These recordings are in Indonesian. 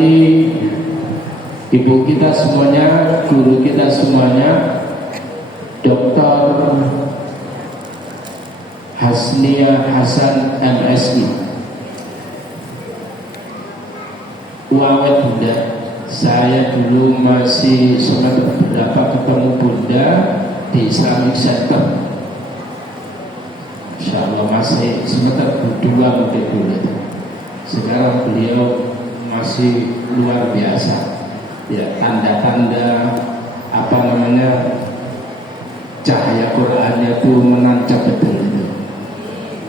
hormati ibu kita semuanya, guru kita semuanya, Dr. Hasnia Hasan MSI. Wawet Bunda, saya dulu masih sempat berapa ketemu Bunda di Islamic Center. Insya Allah masih semester berdua mungkin dulu. Sekarang beliau masih luar biasa. Ya, tanda-tanda apa namanya cahaya Qur'annya itu menancap betul itu.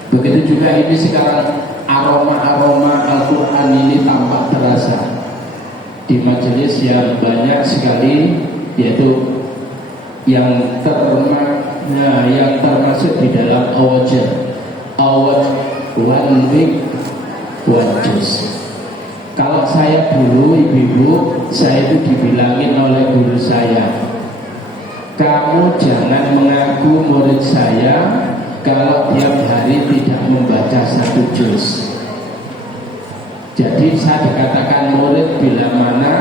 Begitu juga ini sekarang aroma-aroma Al-Quran ini tampak terasa di majelis yang banyak sekali, yaitu yang termasuk di dalam awal one week one juice. Kalau saya dulu ibu-ibu, saya itu dibilangin oleh guru saya, kamu jangan mengaku murid saya kalau tiap hari tidak membaca satu juz. Jadi saya dikatakan murid bila mana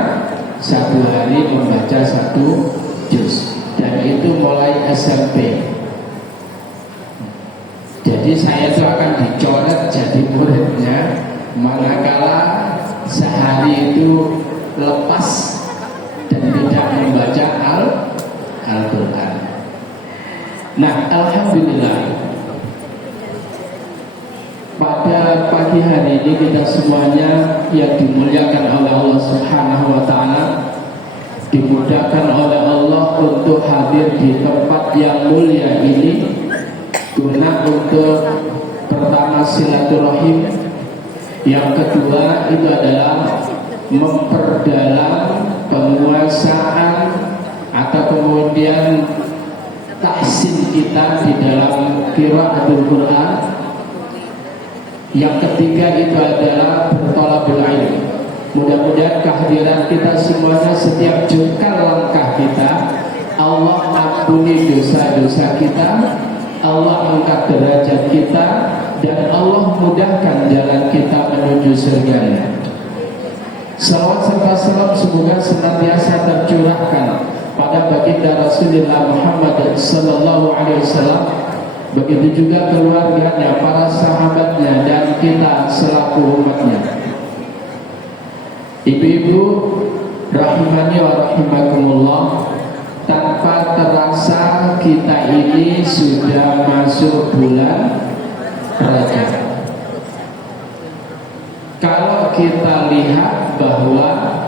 satu hari membaca satu juz, dan itu mulai SMP. Jadi saya itu akan dicoret jadi muridnya manakala sehari itu lepas dan tidak membaca Al-Quran. Nah, alhamdulillah, pada pagi hari ini kita semuanya yang dimuliakan oleh Allah Subhanahu wa Ta'ala, dimudahkan oleh Allah untuk hadir di tempat yang mulia ini guna untuk pertama silaturahim, yang kedua itu adalah memperdalam penguasaan atau kemudian tahsin kita di dalam qiraatul Quran. Yang ketiga itu adalah bertolabul ilm. Mudah-mudahan kehadiran kita semuanya, setiap jengkal langkah kita, Allah ampuni dosa-dosa kita, Allah angkat derajat kita, dan Allah mudahkan jalan kita menuju surganya. Salawat serta salam semoga senantiasa tercurahkan pada baginda Rasulullah Muhammad sallallahu alaihi wasallam, begitu juga keluarganya, para sahabatnya, dan kita selaku umatnya. Ibu-ibu rahimani wa rahimakumullah, tanpa terasa kita ini sudah masuk bulan Rajab. Kalau kita lihat bahwa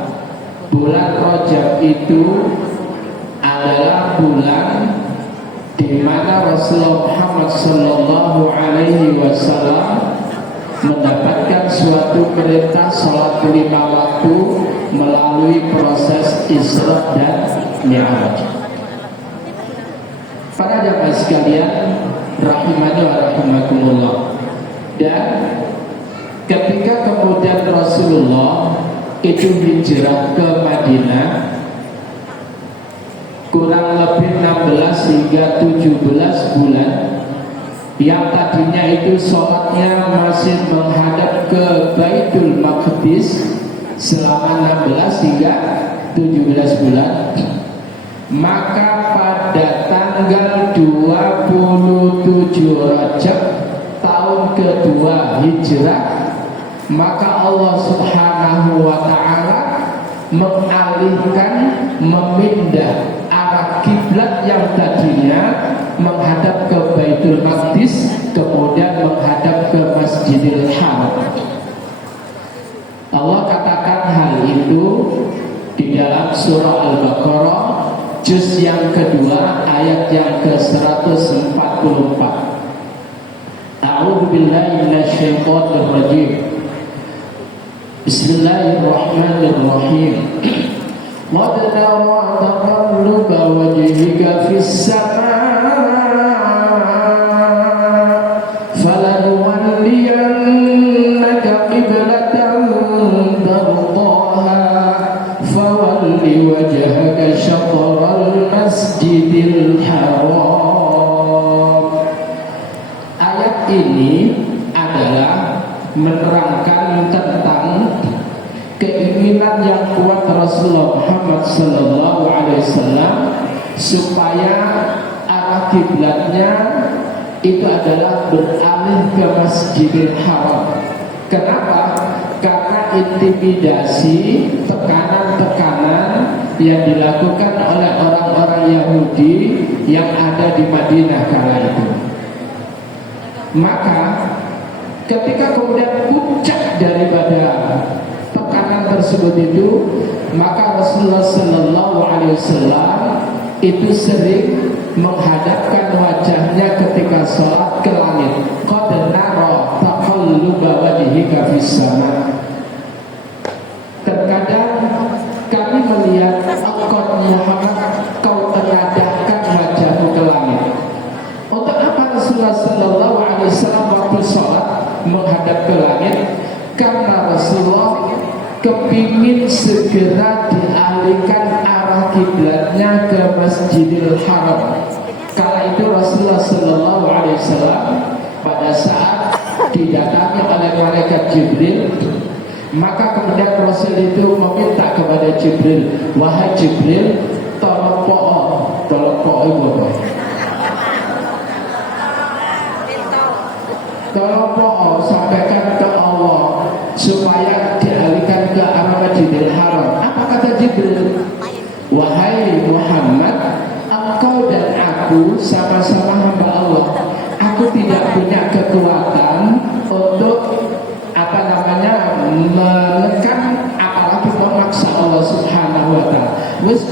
bulan Rajab itu adalah bulan di mana Rasulullah Muhammad sallallahu alaihi wasallam mendapatkan suatu perintah salat 5 waktu melalui proses Isra dan Mi'raj. Para jamaah sekalian rahimani wa rahimakumullah, dan ketika kemudian Rasulullah itu hijrah ke Madinah, kurang lebih 16 hingga 17 bulan, yang tadinya itu sholatnya masih menghadap ke Baitul Maqdis selama 16 hingga 17 bulan, maka pada tanggal 27 Rajab tahun kedua hijrah, maka Allah Subhanahu wa Ta'ala mengalihkan, memindah arah kiblat yang tadinya menghadap ke Baitul Maqdis kemudian menghadap ke Masjidil Haram. Allah katakan hal itu di dalam surah Al-Baqarah juz yang kedua ayat yang ke-144. A'udzu billahi minasyaitonir rajim. Bismillahirrahmanirrahim. Qad nara taqalluba wajhika fis samaa falanuwalliyannaka qiblatan tardaha fawalli wajhaka syatral masjidil haram. Ayat ini adalah menerangkan tentang keinginan tuntunan yang kuat Rasulullah Muhammad sallallahu alaihi wasallam supaya arah kiblatnya itu adalah beralih ke Masjidil Haram. Kenapa? Karena intimidasi, tekanan-tekanan yang dilakukan oleh orang-orang Yahudi yang ada di Madinah kala itu. Maka ketika kemudian puncak daripada tekanan tersebut itu, maka Rasulullah sallallahu alaihi wasallam itu sering menghadapkan wajahnya ketika sholat ke langit. Qad nara taqalluba wajhika fis sama. Terkadang kami melihat engkau Muhammad, kau menadahkan wajahmu ke langit. Untuk apa Rasulullah sallallahu alaihi wasallam waktu sholat menghadap ke langit? Karena Rasulullah kepingin segera dialihkan arah kiblatnya ke Masjidil Haram. Kala itu Rasulullah sallallahu alaihi wasallam pada saat didatangi oleh malaikat Jibril, maka kemudian Rasul itu meminta kepada Jibril, wahai Jibril, tolong po'o ibu, tolong po'o sampaikan ke Allah supaya dialihkan ke arah Masjidil Haram. Apa kata Jibril? Wahai Muhammad, engkau dan aku sama-sama hamba Allah. Aku tidak punya kekuatan untuk menekan apalagi memaksa Allah Subhanahu wa taala. Wis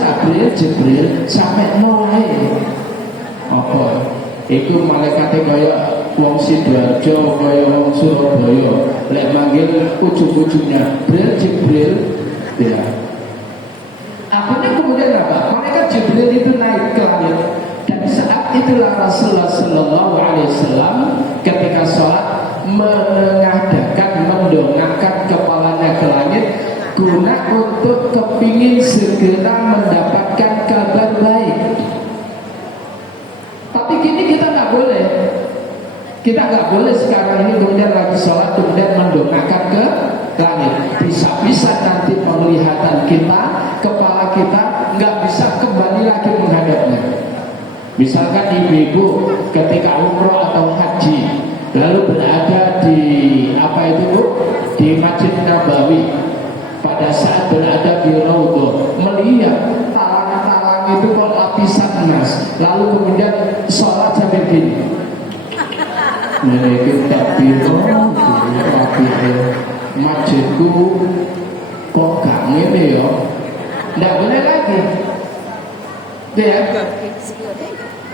Jibril sampai mulai apa? Iku malaikate kaya wong Sidoarjo, kaya wong Surabaya. Lek manggil ujung-ujungnya Jibril, ya. Akhirnya kemudian apa? Malaikat Jibril itu naik ke langit. Dan saat itulah Rasulullah sallallahu alaihi wasallam ketika sholat mendongakkan kepalanya ke langit guna untuk kepingin segera mendapatkan kabar baik. Tapi kini kita nggak boleh. Kita nggak boleh sekarang ini kemudian lagi sholat kemudian mendongakkan ke langit. Bisa-bisa nanti penglihatan kita, kepala kita nggak bisa kembali lagi menghadapnya. Misalkan ibu-ibu ketika umroh atau haji lalu berada di di Masjid Nabawi, pada saat berada di Raudhah melihat talang-talang itu kok lapisan emas, lalu kemudian sholat sampai gini. Mereka tak bilang masjidku kok gak ngene ya, nggak boleh lagi. Ya,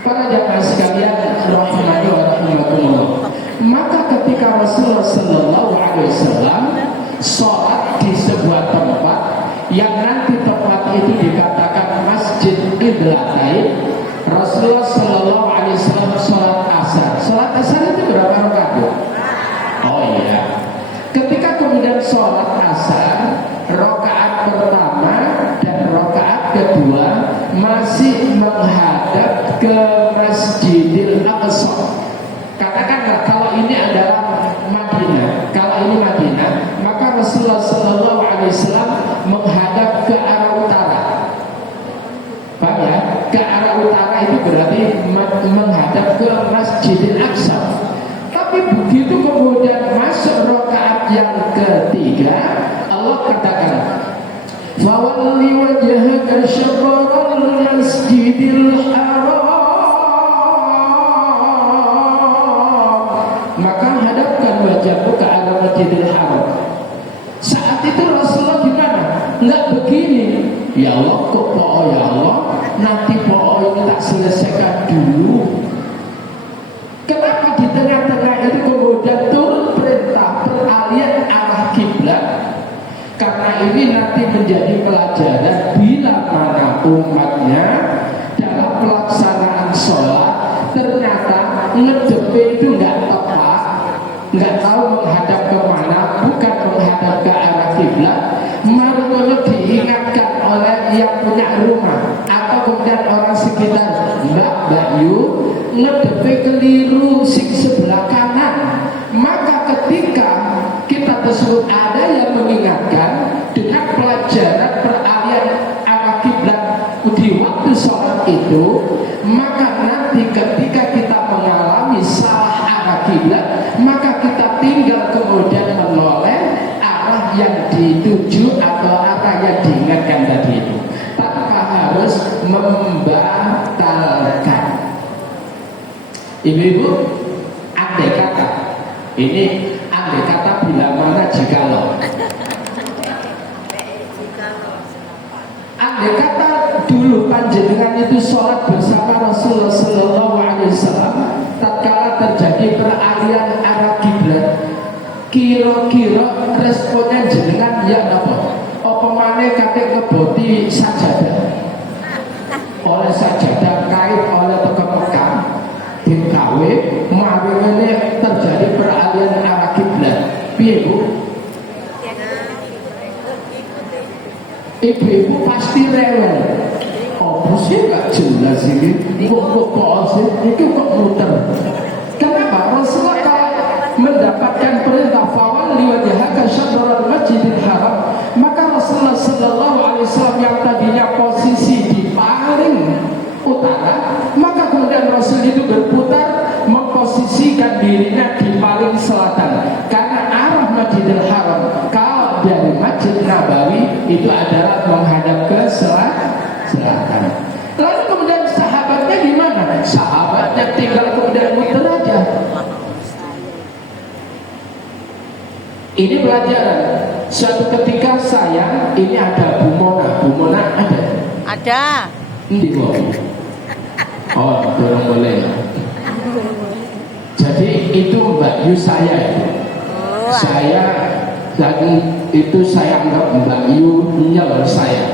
para jamaah sekalian rahimani wa rahimakumullah. Maka ketika Rasulullah sallallahu alaihi wasallam sholat di sebuah tempat yang nanti tempat itu dikatakan Masjid Qiblatain, Rasulullah sallallahu alaihi wasallam sholat asar. Sholat asar itu berapa rakaat? Oh iya. Ketika kemudian sholat asar, rakaat pertama dan rakaat kedua masih menghadap ke Masjidil Aqsa. Katakanlah kalau ini adalah Madinah, kalau ini Madinah, maka Rasulullah sallallahu alaihi wasallam menghadap ke arah utara. Paham ya? Ke arah utara itu berarti menghadap ke Masjidil Aqsa. Tapi begitu kemudian masuk rakaat yang ketiga, Allah katakan, "Fawalli wajhaka syatral masjidil haram." Maka hadapkan wajahmu ke arah Masjidil Haram. Saat itu Rasulullah gimana? Enggak begini. Ya Allah, kok po'o ya Allah, nanti po'o ini tak selesaikan dulu. Kenapa di tengah-tengah itu kemudian turun perintah peralihan arah kiblat? Karena ini nanti menjadi pelajaran bila mana umatnya dalam pelaksanaan sholat ternyata ngedepe itu nggak tepat, nggak tahu menghadap kemana, bukan menghadap ke arah kiblat, malah diingatkan oleh yang punya rumah atau kemudian orang sekitar, Mbak Yu ngedepe keliru sing sebelah kanan. Maka ketika kita tersebut ada yang mengingatkan dengan pelajaran pelajaran peralihan arah kiblat di waktu sholat itu, maka nanti ketika kita mengalami salah arah kiblat, maka kita tinggal kemudian menoleh arah yang dituju atau arah yang diingatkan tadi itu, tanpa harus membatalkan. Ibu-ibu, andai kata ini, andai kata bila mana jikalau, andai kata dulu panjenengan itu sholat bersama Rasulullah Sallallahu Alaihi Wasallam, tatkala terjadi peralihan arah kiblat, kira-kira responnya jenengan ya apa? Apa maneh kate ngeboti sajadah, oleh sajadah kait oleh teko Mekah dikawe, marine terjadi peralihan arah kiblat, piye Bu? Ibu-ibu pasti rewel. Oh, sih gak jelas ini. Kok sih? Itu kok muter. Kenapa? Rasulullah kalau mendapatkan perintah fawal liwajhaka syatral masjidil haram, maka Rasulullah Sallallahu Alaihi Wasallam yang tadinya posisi di paling utara, maka kemudian Rasul itu berputar memposisikan dirinya di paling selatan, karena arah Masjidil Haram kalau dari Masjid Nabawi itu adalah menghadap ke selatan. Lalu kemudian sahabatnya gimana? Sahabatnya tinggal kemudian muter aja. Ini pelajaran. Suatu ketika saya, ini ada Bu Mona ada? Ada. Ini oh, belum boleh. Jadi itu Mbak Yu saya itu. Saya lagi itu saya anggap Mbak Yu nyel saya.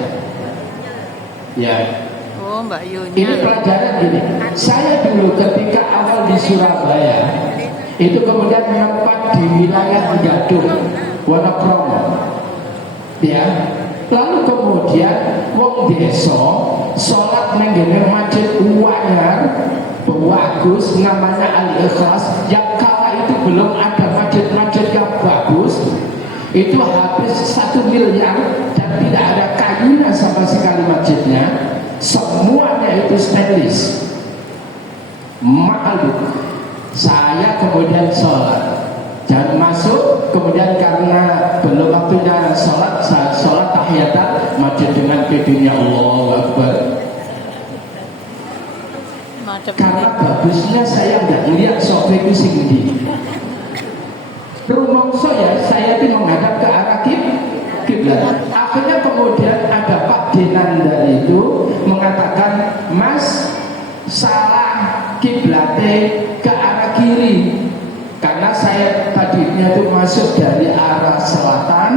Ya. Oh, Mbak Yu. Ini pelajaran gini. Saya dulu ketika awal di Surabaya itu kemudian menetap di wilayah Gadung, Wonokromo. Ya. Lalu kemudian wong desa sholat nenggene masjid Wanyar bagus namanya Al-Ikhlas, yang kala itu belum ada masjid-masjid yang bagus, itu habis 1 miliar dan tidak ada kayunya sama sekali masjidnya, semuanya itu stainless, mahal. Saya kemudian sholat dan masuk, kemudian karena belum waktunya sholat, saya sholat tahiyatan masjid dengan pedenya Allahu Akbar. Karena bagusnya saya nggak lihat sofa itu singgi. Rumongso ya, saya itu menghadap ke arah kiblat. Akhirnya kemudian ada Pak Denanda itu mengatakan, Mas, salah kiblatnya ke arah kiri. Karena saya tadinya itu masuk dari arah selatan,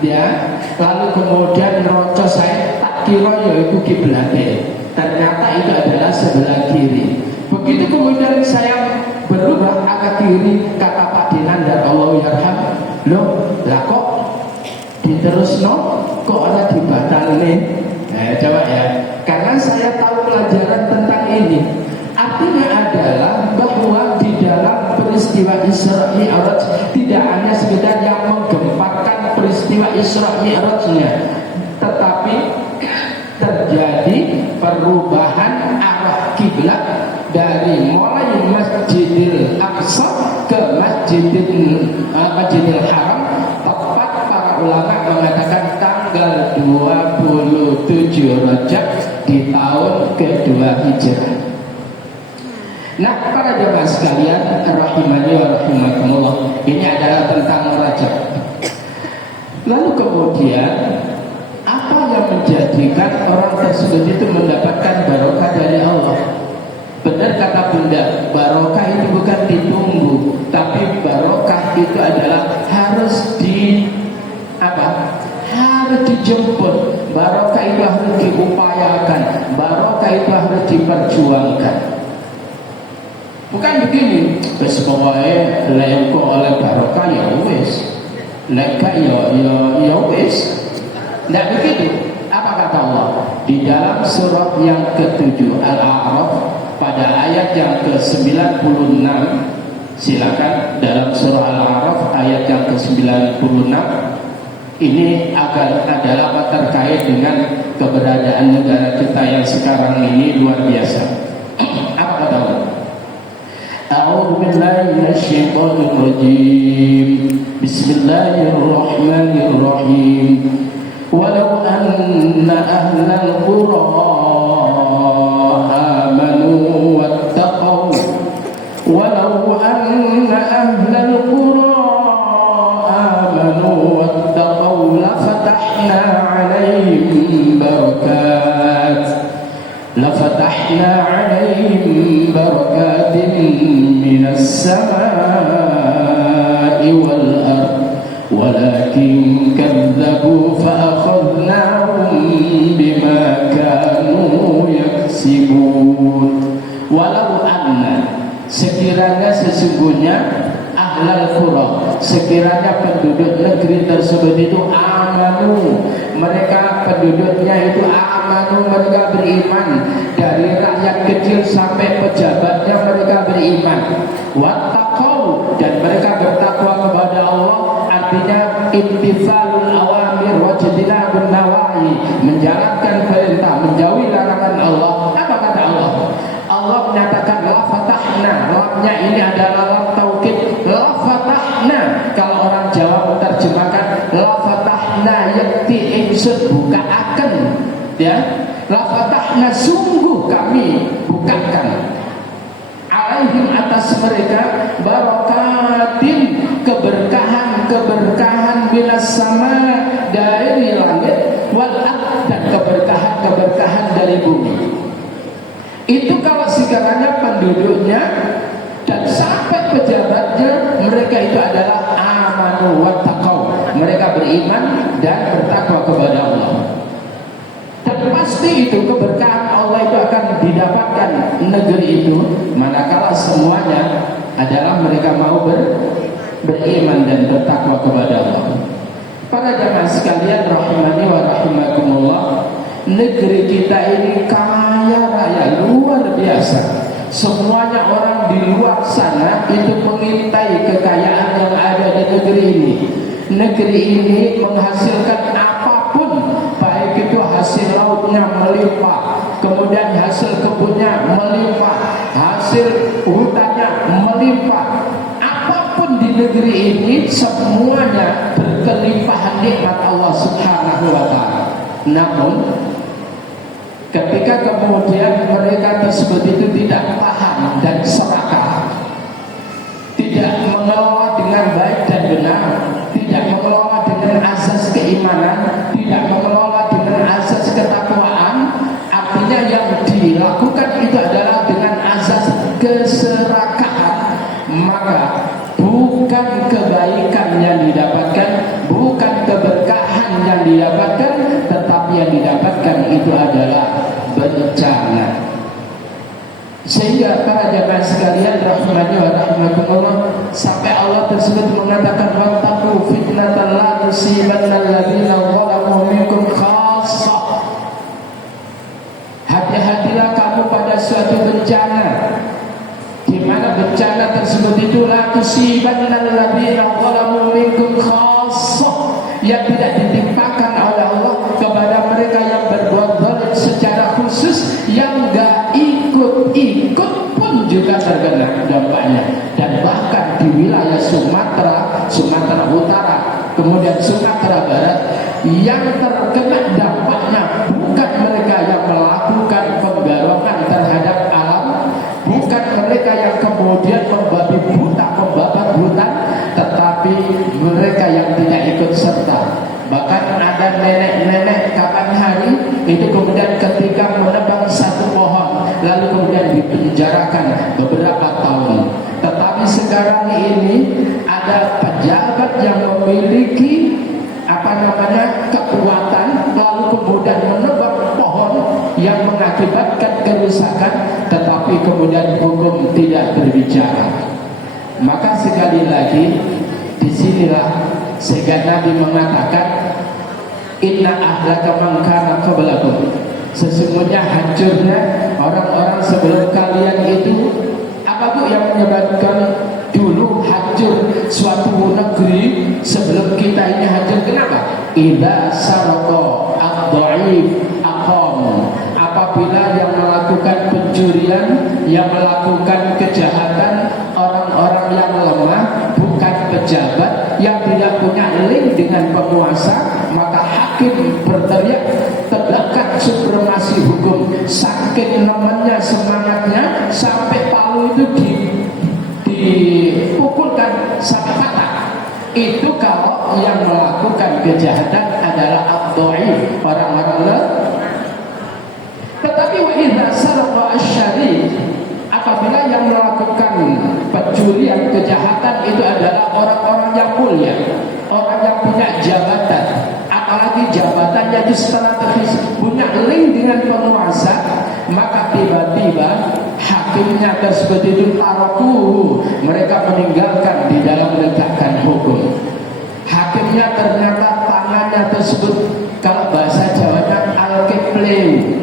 ya. Lalu kemudian roco saya tak kira yaitu kiblatnya. Ternyata itu adalah sebelah kiri. Begitu kemudian saya berubah arah kiri, kata Pak Denanda, Allah yarham, loh, lah kok diterusno, kok ada dibatal nih? Coba ya. Karena saya tahu pelajaran tentang ini. Artinya adalah bahwa di dalam peristiwa Isra Mi'raj tidak hanya sekedar yang menggemparkan peristiwa Isra Mi'rajnya, tetapi terjadi perubahan arah kiblat dari mulai Masjidil Aqsa ke Masjidil Haram. Tepat para ulama mengatakan tanggal 27 Rajab di tahun kedua Hijrah. Nah, para jemaah sekalian, rahimani wa rahimakumullah, ini adalah tentang Rajab. Lalu kemudian apa yang menjadikan orang tersebut itu mendapatkan barokah dari Allah? Benar kata Bunda, barokah itu bukan ditunggu, tapi barokah itu adalah harus harus dijemput. Barokah itu harus diupayakan, barokah itu harus diperjuangkan. Bukan begini, wis pokoke lek oleh barokah ya wis, lek ya wis. Tidak begitu. Apa kata Allah di dalam surat yang ke-7 Al-A'raf pada ayat yang ke-96? Silakan dalam surah Al-A'raf ayat yang ke-96 Ini adalah terkait dengan keberadaan negara kita yang sekarang ini luar biasa. Apa kata Allah? A'udzu billahi minasyaitonir rajim. Bismillahirrahmanirrahim. Walau anna ahlal qura amanu wattaqau. Walau anna ahlal qura amanu wattaqau lafatahna 'alaihim barakatin minas samaa'i wal ardh walakin kadzabu fa'akhadnahum bima kanu yaksibun. Walau anna, sekiranya sesungguhnya ahlal qura, sekiranya penduduk negeri tersebut itu amanu, mereka penduduknya itu amanu, mereka beriman, dari rakyat kecil sampai pejabatnya mereka beriman, wattaqau, dan mereka bertakwa kepada Allah, artinya imtithalul awamir wajtinabun nawahi, menjalankan perintah, menjauhi larangan Allah. Apa kata Allah? Allah menyatakan la fatahna, lamnya ini adalah lam taukid, la fatahna. Kalau orang Jawa menerjemahkan la fatahna yakti ingsun bukaaken, ya, la fatahna sungguh kami bukakan, alaihim atas mereka, barakatin keberkahan minas sama dari langit, wal ard dan keberkahan dari bumi. Itu kalau sekiranya penduduknya dan sampai pejabatnya mereka itu adalah amanu wattaqau, mereka beriman dan bertakwa kepada Allah. Dan pasti itu keberkahan Allah itu akan didapatkan negeri itu manakala semuanya adalah mereka mau beriman dan bertakwa kepada Allah. Para jamaah sekalian rahimani wa rahimakumullah, negeri kita ini kaya raya luar biasa. Semuanya orang di luar sana itu mengintai kekayaan yang ada di negeri ini. Negeri ini menghasilkan apapun, baik itu hasil lautnya melimpah, kemudian hasil kebunnya melimpah, hasil hutannya melimpah. Apapun di negeri ini semuanya berkelimpahan nikmat Allah Subhanahu wa taala. Namun ketika kemudian mereka tersebut itu tidak paham dan serakah, tidak mengelola dengan baik dan benar, tidak mengelola dengan asas keimanan, tidak mengelola dengan asas ketakwaan, artinya yang dilakukan itu adalah dengan asas keserakahan, maka bukan kebaikan yang didapatkan, bukan keberkahan yang didapatkan, tetapi yang didapatkan itu adalah bencana. Sehingga para jamaah sekalian rahimani wa rahimakumullah, sampai Allah tersebut mengatakan wattaqu fitnatan la tusibanna alladziina zalamu minkum khassah. Hati-hatilah kamu pada suatu bencana, di mana bencana tersebut itu la tusibanna alladziina zalamu minkum khassah, yang tidak ditimpakan oleh Allah kepada mereka yang berbuat zalim secara khusus, yang gak ikut pun juga terkena dampaknya. Dan bahkan di wilayah Sumatera Utara, kemudian Sumatera Barat, yang terkena dampaknya bukan mereka yang melakukan penggarongan terhadap alam, bukan mereka yang kemudian membabi buta, membabat hutan, tetapi mereka yang tidak ikut serta. Bahkan ada nenek-nenek kapan hari itu kemudian ketika menebang satu pohon lalu kemudian dipenjarakan beberapa tahun. Tetapi sekarang ini ada pejabat yang memiliki kekuatan lalu kemudian menebang pohon yang mengakibatkan kerusakan, tetapi kemudian hukum tidak berbicara. Maka sekali lagi disinilah sehingga Nabi mengatakan inna ahlaka man kana qablakum, sesungguhnya hancurnya orang-orang sebelum kalian itu. Apa itu yang menyebabkan dulu hancur suatu satu negeri sebelum kita ini hancur. Kenapa? Idza sarqa ad-dhaif aqam. Apabila yang melakukan pencurian, yang melakukan kejahatan, orang-orang yang lemah, bukan pejabat, yang tidak punya link dengan penguasa, maka hakim berteriak tegakkan supremasi hukum. Saking lemahnya semangatnya sampai palu itu dipukulkan sampai patah. Itu kalau yang melakukan kejahatan adalah ad-dhaif, orang-orang lemah. Tetapi wa idza saraqa asy-syarif, apabila yang melakukan pencurian kejahatan itu adalah orang-orang yang mulia, orang yang punya jabatan, apalagi jabatannya itu strategis, punya link dengan penguasa, maka tiba-tiba hakimnya tersebut itu taroku, mereka meninggalkan di dalam menegakkan hukum. Hakimnya ternyata tangannya tersebut, kalau bahasa Jawanya al-kipleu,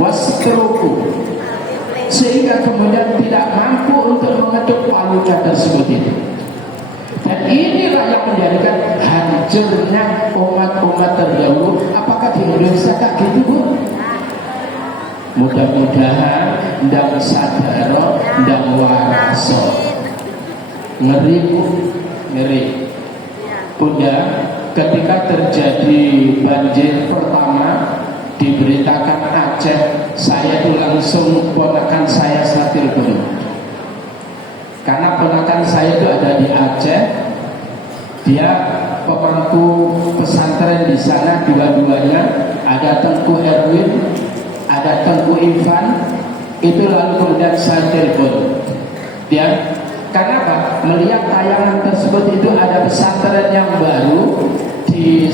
waskeruku, sehingga kemudian tidak mampu untuk mengetuk palunya tersebut itu. Dan inilah yang menjadikan hancurnya umat-umat terdahulu. Apakah di Indonesia tak gitu, Bu? Mudah-mudahan ndang sadaro ndang waraso. Ngeri, Bu, ngeri. Bunda, ketika terjadi banjir pertama diberitakan Aceh, saya itu langsung ponakan saya telepon. Karena ponakan saya itu ada di Aceh, dia pemangku pesantren di sana dua-duanya, ada Tengku Erwin, ada Tengku Ivan. Itu lalu kemudian saya telepon dia. Karena apa? Melihat tayangan tersebut itu ada pesantren yang baru di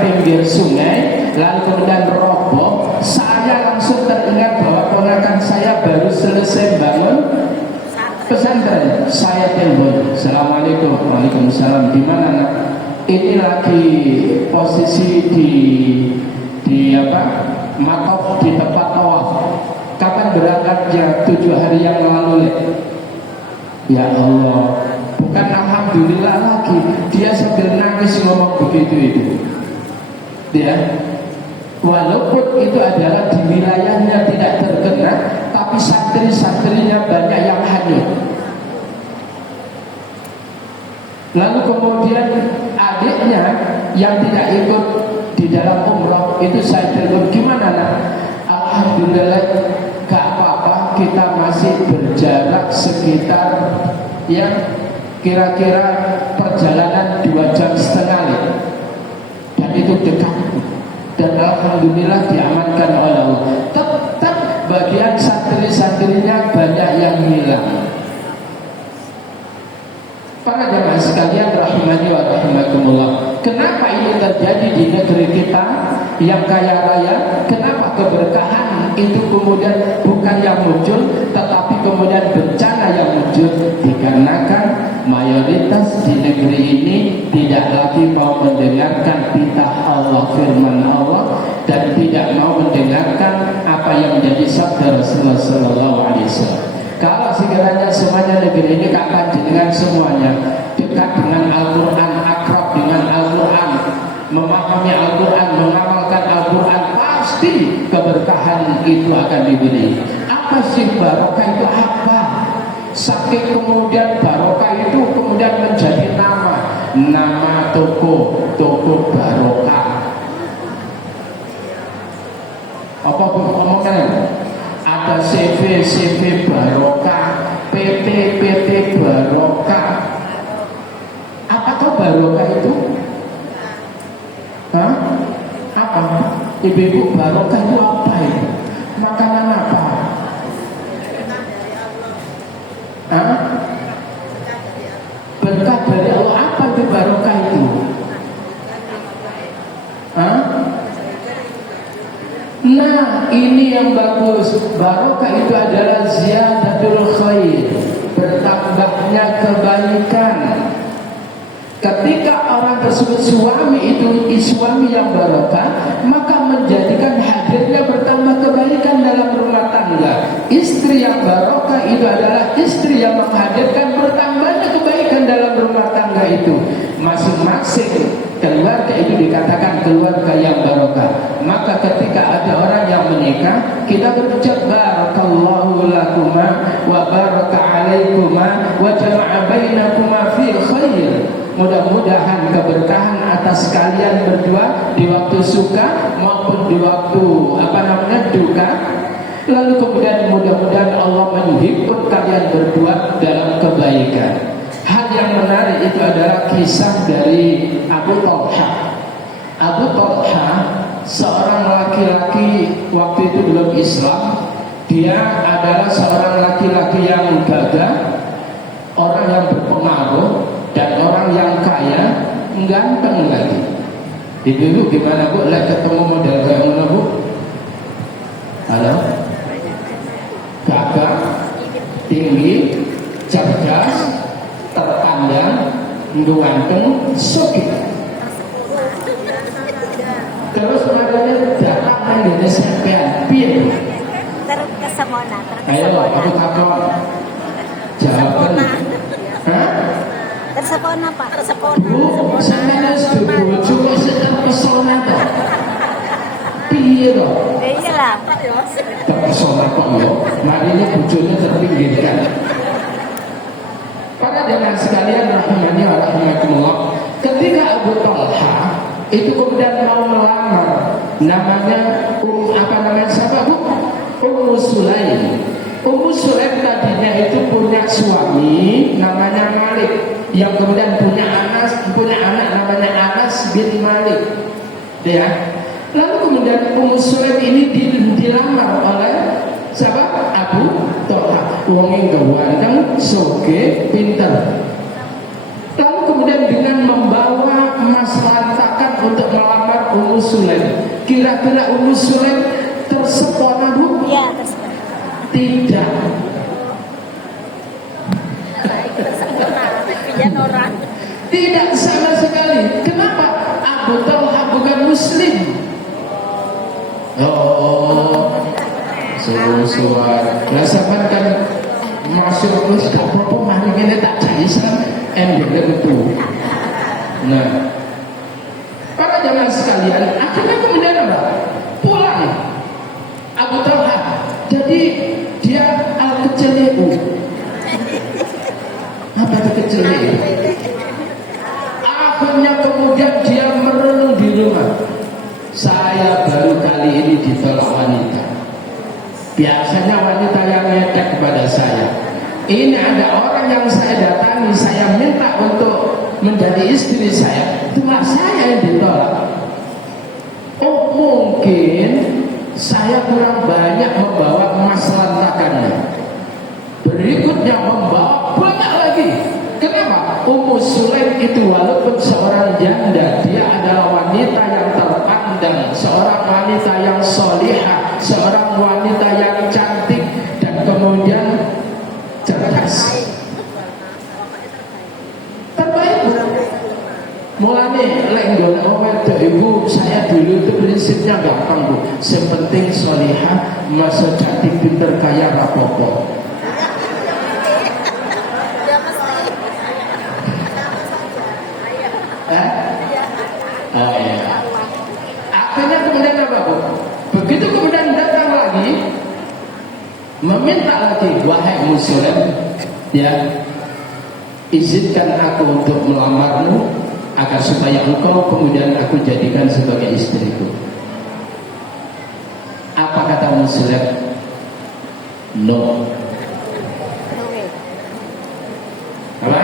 pinggir sungai, lalu kemudian roboh. Saya langsung teringat bahwa ponakan saya baru selesai bangun pesantren. Saya telepon, Assalamualaikum. Waalaikumsalam. Di mana, nak? Ini lagi posisi di Makaf, di tempat tawaf. Kapan berangkatnya? 7 hari yang lalu. Ya Allah, bukan alhamdulillah lagi. Dia sambil nangis ngomong begitu itu. Ya, walaupun itu adalah di wilayahnya tidak terkena, tapi santri-santrinya banyak yang hanyut. Lalu kemudian adiknya yang tidak ikut di dalam umrah itu saya telepon, gimana, nak? Alhamdulillah gak apa-apa, kita masih berjarak sekitar kira-kira perjalanan 2,5 jam, dan itu dekat, dan alhamdulillah diamankan oleh Allah. Tetap bagian santri-santrinya banyak yang hilang. Para jemaah sekalian rahimani wa rahimakumullah, kenapa ini terjadi di negeri kita yang kaya raya? Kenapa keberkahan itu kemudian bukan yang muncul, tetapi kemudian bencana yang muncul? Dikarenakan mayoritas di negeri ini tidak lagi mau mendengarkan titah Allah, firman Allah, dan tidak mau mendengarkan apa yang menjadi sabda Rasulullah SAW. Kalau sekiranya semuanya negeri ini kata dengan semuanya dekat dengan Al-Quran, akrab dengan Al-Quran, memahami Al-Quran, mengamalkan Al-Quran, pasti keberkahan itu akan diberi. Apa sih barokah itu apa? Saking kemudian barokah itu kemudian menjadi nama toko barokah. Apa omongan? Ada CV barokah, PT barokah. Apakah barokah itu? Hah? Apa? Ibu-ibu, barokah itu apa itu? Makanan apa? Hah? Berkah dari Allah. Apa itu barokah itu? Hah? Nah, ini yang bagus. Barokah itu adalah ziyadatul khair, bertambahnya kebaikan. Ketika orang tersebut suami yang barokah, maka menjadikan hadirnya bertambah kebaikan dalam rumah tangga. Istri yang barokah itu adalah istri yang menghadirkan bertambah itu masing-masing keluarga itu dikatakan keluarga yang barokah. Maka ketika ada orang yang menikah, kita berucap barakallahu lakuma wa baraka alaikuma wa jama'a bainakuma fi khair. Mudah-mudahan keberkahan atas kalian berdua di waktu suka maupun di waktu duka. Lalu kemudian mudah-mudahan Allah menghimpun kalian berdua dalam kebaikan. Hal yang menarik itu adalah kisah dari Abu Talha. Abu Talha seorang laki-laki waktu itu belum Islam. Dia adalah seorang laki-laki yang gagah, orang yang berpengaruh, dan orang yang kaya, ganteng lagi. Ibu gimana Bu? Lihat ketemu model kayak mana Bu? Halo? Gagah, tinggi, cerdas, terpandang, ganteng, sugih. Terus adanya datang ke Indonesia piye? Terkesemona. Ayo aku takon. Jawaban. Hah? Tersepona Pak. Tersepona. Bu, sampeyan wis bojo kok sik terpesona to? Piye to? Iya lah. Terpesona kok yo. Marine bojone terpinggirkan. Para jemaah sekalian rahimani wa rahimakumullah, ketika Abu Talha itu kemudian mau melamar, namanya siapa Bu? Ummu Sulaim. Ummu Sulaim tadinya itu punya suami namanya Malik, yang kemudian punya anak namanya Anas bin Malik. Ya. Lalu kemudian Ummu Sulaim ini dilamar oleh siapa? Abu Talha. Wong ganteng, sugih, pinter. Lalu kemudian dengan membawa emas lantakan untuk melamar Ummu Sulaim. Kira-kira Ummu Sulaim tersepona Bu? Iya, tersepona. Tidak. Tidak sama sekali. Kenapa? Abu Talha bukan Muslim. Oh, suar. Lah sampean kan masuk terus gak apa-apa mari ngene tak jadi Islam endene itu. Nah, para jamaah sekalian, akhirnya kemudian apa? Pulang Abu Talha. Jadi dia al-keceliu. Apa itu keceliu? Akhirnya kemudian dia merenung di rumah. Saya baru kali ini ditolak wanita. Biasanya wanita yang ngetek kepada saya. Ini ada orang yang saya datangi, saya minta untuk menjadi istri saya, cuma saya yang ditolak. Oh, mungkin saya kurang banyak membawa emas lantakannya. Berikutnya membawa banyak lagi. Kenapa? Ummu Sulaim itu walaupun seorang janda, dia adalah wanita yang terpandang, seorang wanita yang solihah, seorang wanita yang cantik dan kemudian cerdas. Terbaik. Mulane lek golek wedok ibu, saya dulu itu prinsipnya gampang Bu. Yang penting solihah, masa cantik, pinter, kaya, rapopo. Oh iya. Akhirnya kemudian apa Bu? Begitu kemudian datang lagi, meminta lagi, wahai Muslim, ya, izinkan aku untuk melamarmu agar supaya engkau kemudian aku jadikan sebagai istriku. Apa kata Muslim? No. Apa?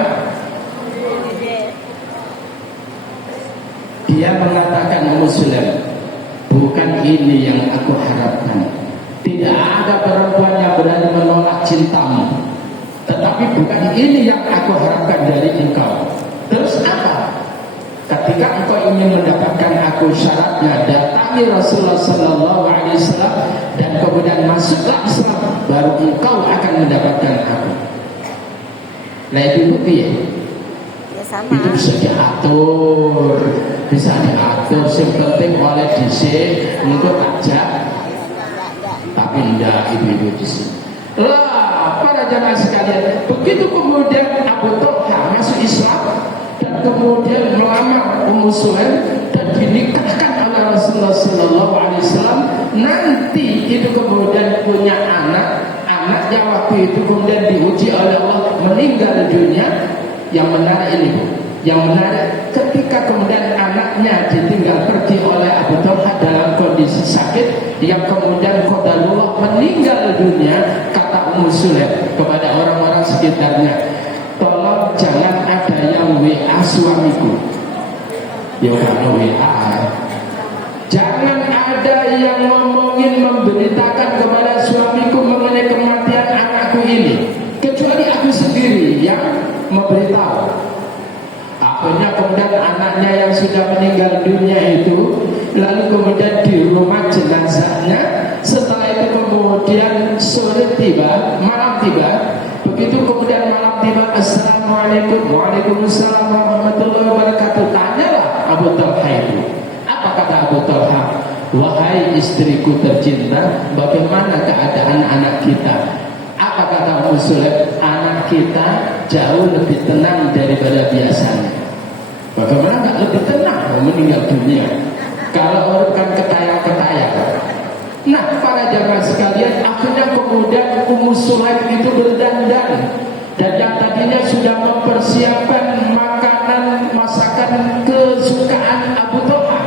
Dia mengatakan Muslim, bukan ini yang aku harapkan. Tidak ada perempuan yang berani menolak cintamu. Tetapi bukan ini yang aku harapkan dari engkau. Terus apa? Ketika engkau ingin mendapatkan aku, syaratnya datangi Rasulullah SAW dan kemudian masuklah Islam, baru engkau akan mendapatkan aku. Nah itu bukti ya? Sama. Itu bisa diatur, yang penting oleh DC untuk ajak, tapi tidak ibu-ibu di sini. Lah, para jamaah sekalian, begitu kemudian Abu Talha masuk Islam dan dan kemudian melamar Ummu Sulaim dan dinikahkan oleh Rasulullah Sallallahu Alaihi Wasallam. Nanti itu kemudian punya anaknya waktu itu kemudian diuji oleh Allah meninggal dunia. Yang menarik ini, yang menarik ketika kemudian anaknya ditinggal pergi oleh Abu Talha dalam kondisi sakit, yang kemudian qadarullah meninggal dunia, kata Ummu Sulaim kepada orang-orang sekitarnya, tolong jangan ada yang WA suamiku. Ya kalau WA, jangan ada yang ngomongin memberitakan kepada suamiku mengenai kematian anakku ini, kecuali aku sendiri yang memberitahu. Akhirnya kemudian anaknya yang sudah meninggal dunia itu, lalu kemudian di rumah jenazahnya. Setelah itu kemudian sore tiba, malam tiba. Begitu kemudian malam tiba, assalamualaikum, waalaikumsalam warahmatullahi wabarakatuh. Tanyalah Abu Talha itu. Apa kata Abu Talha? Wahai istriku tercinta, bagaimana keadaan anak kita? Apa kata Ummu Sulaim? Anak kita jauh lebih tenang daripada biasanya. Bagaimana nggak lebih tenang meninggal dunia? Kalau urutan ketayang-ketayang. Nah, para jamaah sekalian, akhirnya kemudian Ummu Sulaim itu berdandan, dan yang tadinya sudah mempersiapkan makanan masakan kesukaan Abu Talha.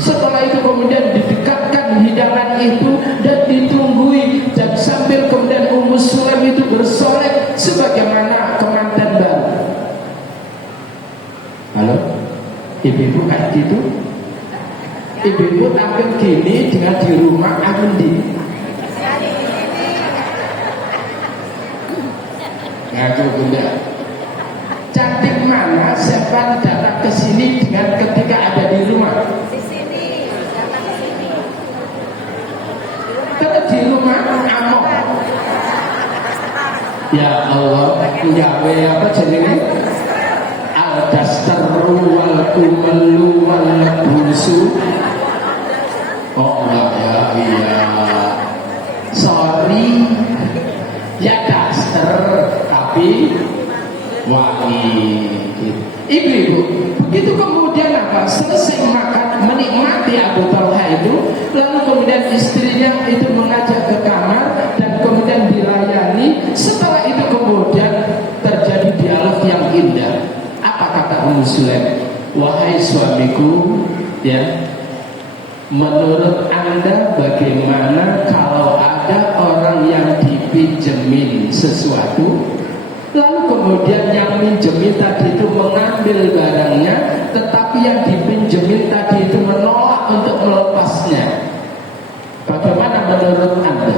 Setelah itu kemudian didekatkan hidangan itu dan ditunggui, dan sambil kemudian Ummu Sulaim itu bersolek sebagaimana kemanten baru. Halo, ibu-ibu kayak gitu? Ibu-ibu tampil gini dengan di rumah Agundi. Ngaku bunda. Cantik mana Sevan datang ke sini dengan ketika ada di rumah? Di sini, datang ke sini. Kalau di rumah amok. Ya Allah, gawe apa jenenge? Al-dastaru wal kumelu wal busu. Oh enggak ya, iya. Sorry. Ya daster, tapi wangi. Ibu-ibu, begitu kemudian apa? Selesai makan, menikmati Abu Talha itu, lalu kemudian istrinya itu mengajak ke kamar dan kemudian dilayani. Setelah itu kemudian terjadi dialog yang indah. Apa kata Ummu Sulaim? Wahai suamiku, ya, menurut Anda bagaimana kalau ada orang yang dipinjemin sesuatu, lalu kemudian yang minjemin tadi itu mengambil barangnya, tetapi yang dipinjemin tadi itu menolak untuk melepasnya. Bagaimana menurut Anda?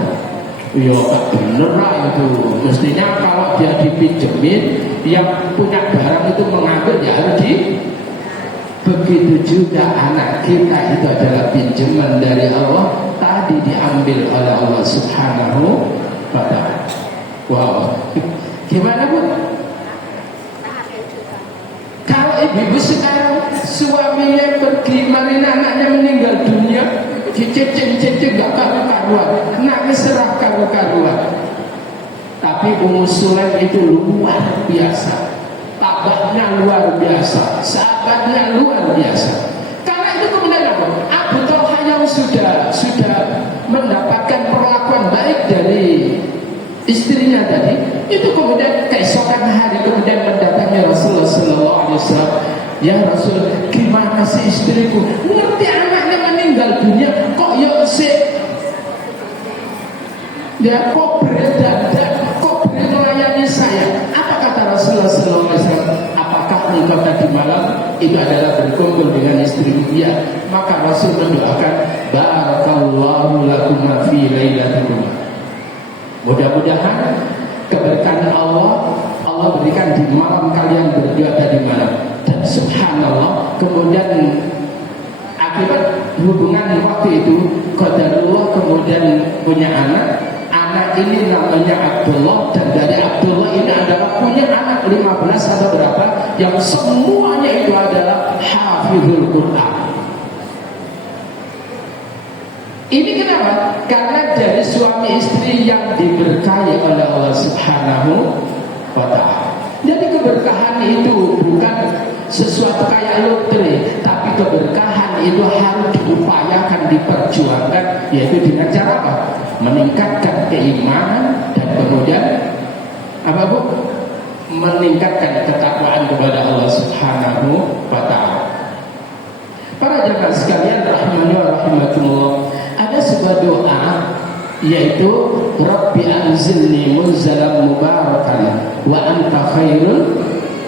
Ya bener lah itu. Mestinya kalau dia dipinjemin, yang punya barang itu mengambil, ya harus di. Begitu juga anak kita itu adalah pinjaman dari Allah, tadi diambil oleh Allah Subhanahu wa ta'ala. Wow. Gimana Bu? Kalau ibu-ibu sekarang suaminya pergi, marina anaknya meninggal dunia, dicecek-cecek gak karu-karuan, nangis serah karu-karuan. Tapi Ummu Sulaim itu luar biasa, tabahnya luar biasa, sahabatnya luar biasa. Karena itu kemudian apa? Abu Talha yang sudah mendapatkan perlakuan baik dari istrinya tadi, itu kemudian keesokan hari kemudian mendatangi Rasulullah Sallallahu Alaihi Wasallam. Ya Rasul, gimana sih istriku? Ngerti anaknya meninggal dunia, kok ya sih? Ya kok berdandan, kok melayani saya? Apa kata Rasulullah Sallallahu Alaihi Wasallam? Apakah engkau tadi malam itu adalah berkumpul dengan istrimu? Ya. Maka Rasul mendoakan, barakallahu lakum fi lailatikum. Mudah-mudahan keberkahan Allah berikan di malam kalian berdua tadi malam. Dan subhanallah, kemudian akibat hubungan waktu itu, qadarullah kemudian punya anak ini namanya Abdullah, dan dari Abdullah ini adalah punya anak 15 atau berapa yang semuanya itu adalah hafizul Quran. Ini kenapa? Karena dari suami istri yang diberkahi oleh Allah Subhanahu wa ta'ala. Jadi keberkahan itu bukan sesuatu kayak lotre, tapi keberkahan itu harus diupayakan, diperjuangkan, yaitu dengan cara apa? Meningkatkan keimanan dan kemudian apa Bu? Meningkatkan ketakwaan kepada Allah Subhanahu wa Ta'ala. Para jemaah sekalian rahimani wa rahimakumullah, ada sebuah doa yaitu Rabbi anzilni munzalan mubarakan wa anta khairul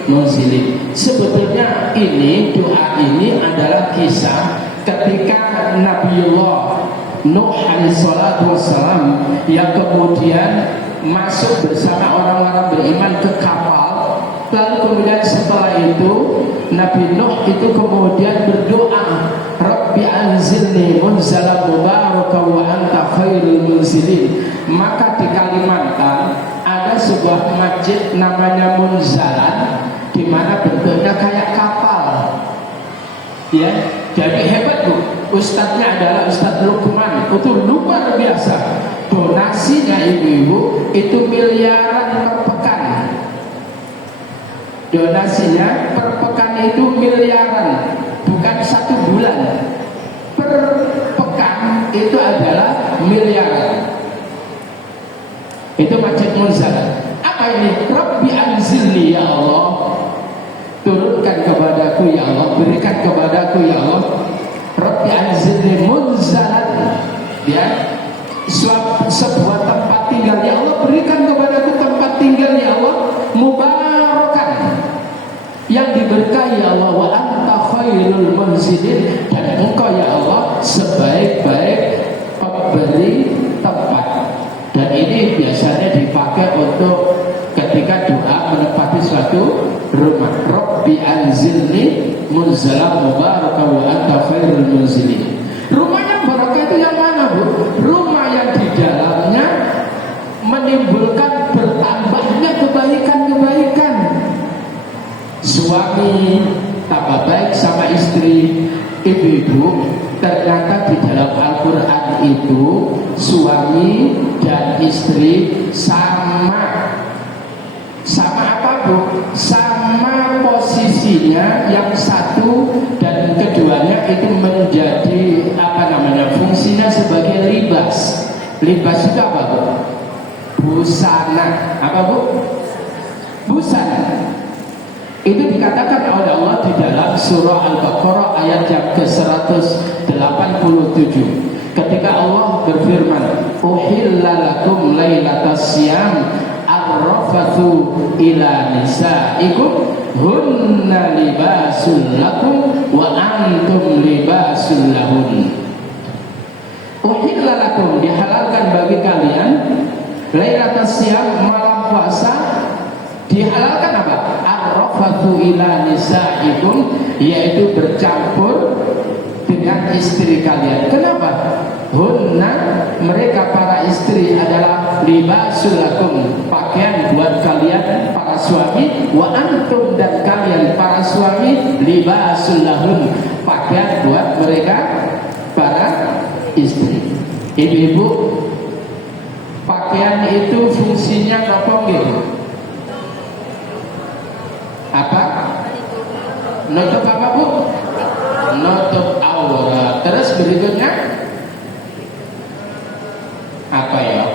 munzilin. Sebetulnya ini doa ini adalah kisah ketika Nabiullah Nuh alaihi salatu wassalam yang kemudian masuk bersama orang-orang beriman ke kapal. Lalu kemudian setelah itu Nabi Nuh itu kemudian berdoa, Rabbi anzilni munzalan mubarakan wa anta khairul munzilin. Maka di Kalimantan ada sebuah masjid namanya Munzalan, di mana bentuknya kayak kapal. Ya, jadi hebat Bu. Ustadznya adalah Ustadz Lukman, itu luar biasa. Donasinya ibu-ibu itu miliaran per pekan. Donasinya per pekan itu miliaran, bukan satu bulan. Per pekan itu adalah miliaran. Itu Masjid Munzalan. Apa ini? Rabbi anzilni ya Allah, turunkan kepadaku ya Allah, berikan kepadaku ya Allah. Rabbi anzilni munzalan, ya, sebuah tempat tinggal ya Allah, berikan kepadaku tempat tinggal ya Allah, mubarakan, yang diberkahi ya Allah, wa anta khairul munzilin, dan engkau ya Allah sebaik-baik pemberi tempat. Dan ini biasanya dipakai untuk ketika doa menempati suatu rumah. Rabbi anzilni munzalan mubarakan wa anta khairul munzilin. Rumahnya barakah itu yang mana Bu? Rumah yang di dalamnya menimbulkan bertambahnya kebaikan-kebaikan. Suami tambah baik sama istri. Ibu-ibu, ternyata di dalam Al-Quran itu suami dan istri sama apa Bu? Sama posisinya, yang satu dan keduanya itu menjadi apa namanya, fungsinya sebagai libas. Libas itu apa Bu? Busana. Apa Bu? Busana. Itu dikatakan oleh Allah di dalam surah Al-Baqarah ayat yang ke-187, ketika Allah berfirman, uhilla lakum lailatas siyam arrafathu ila nisaikum hunna libasul lakum wa antum libasul lahun. Uhilla lakum, dihalalkan bagi kalian, lailatas siyam, malam puasa, dihalalkan apa? Arrafathu ila nisaikum, yaitu bercampur dengan istri kalian. Kenapa? Hunna, mereka para istri adalah libasul lakum, pakaian buat kalian para suami, wa antum, dan kalian para suami, libasul lahun, pakaian buat mereka para istri. Ibu-ibu, pakaian itu fungsinya apa gitu? Apa? Nutup apa Bu? Nutup aurat. Terus berikutnya apa ya?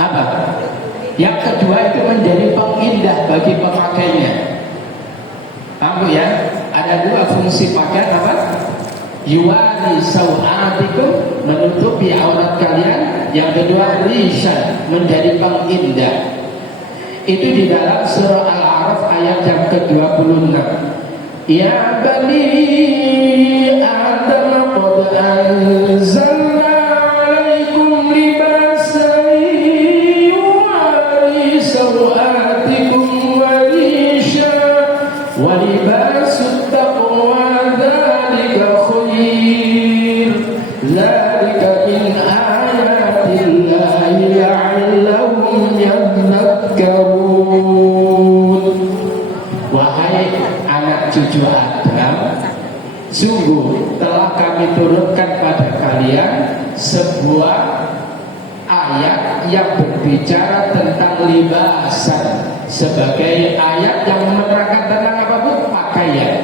Apa? Yang kedua itu menjadi pengindah bagi pemakainya. Kamu ya? Ada dua fungsi pakaian apa? Yuwari sawatikum, menutupi aurat kalian. Yang kedua rishan, menjadi pengindah. Itu di dalam surah Al-A'raf ayat yang ke-26. Ya bani Adam qad anzalna alaikum libasan yuwari sawatikum wa risha wa libasut taqwa dzalika khair dzalika min ayatillahi la'allahum yadhakkarun. Wahai anak cucu Adam, sungguh telah kami turunkan pada kalian sebuah ayat yang berbicara tentang libasan sebagai ayat yang menerangkan tentang apa bu? Pakaian.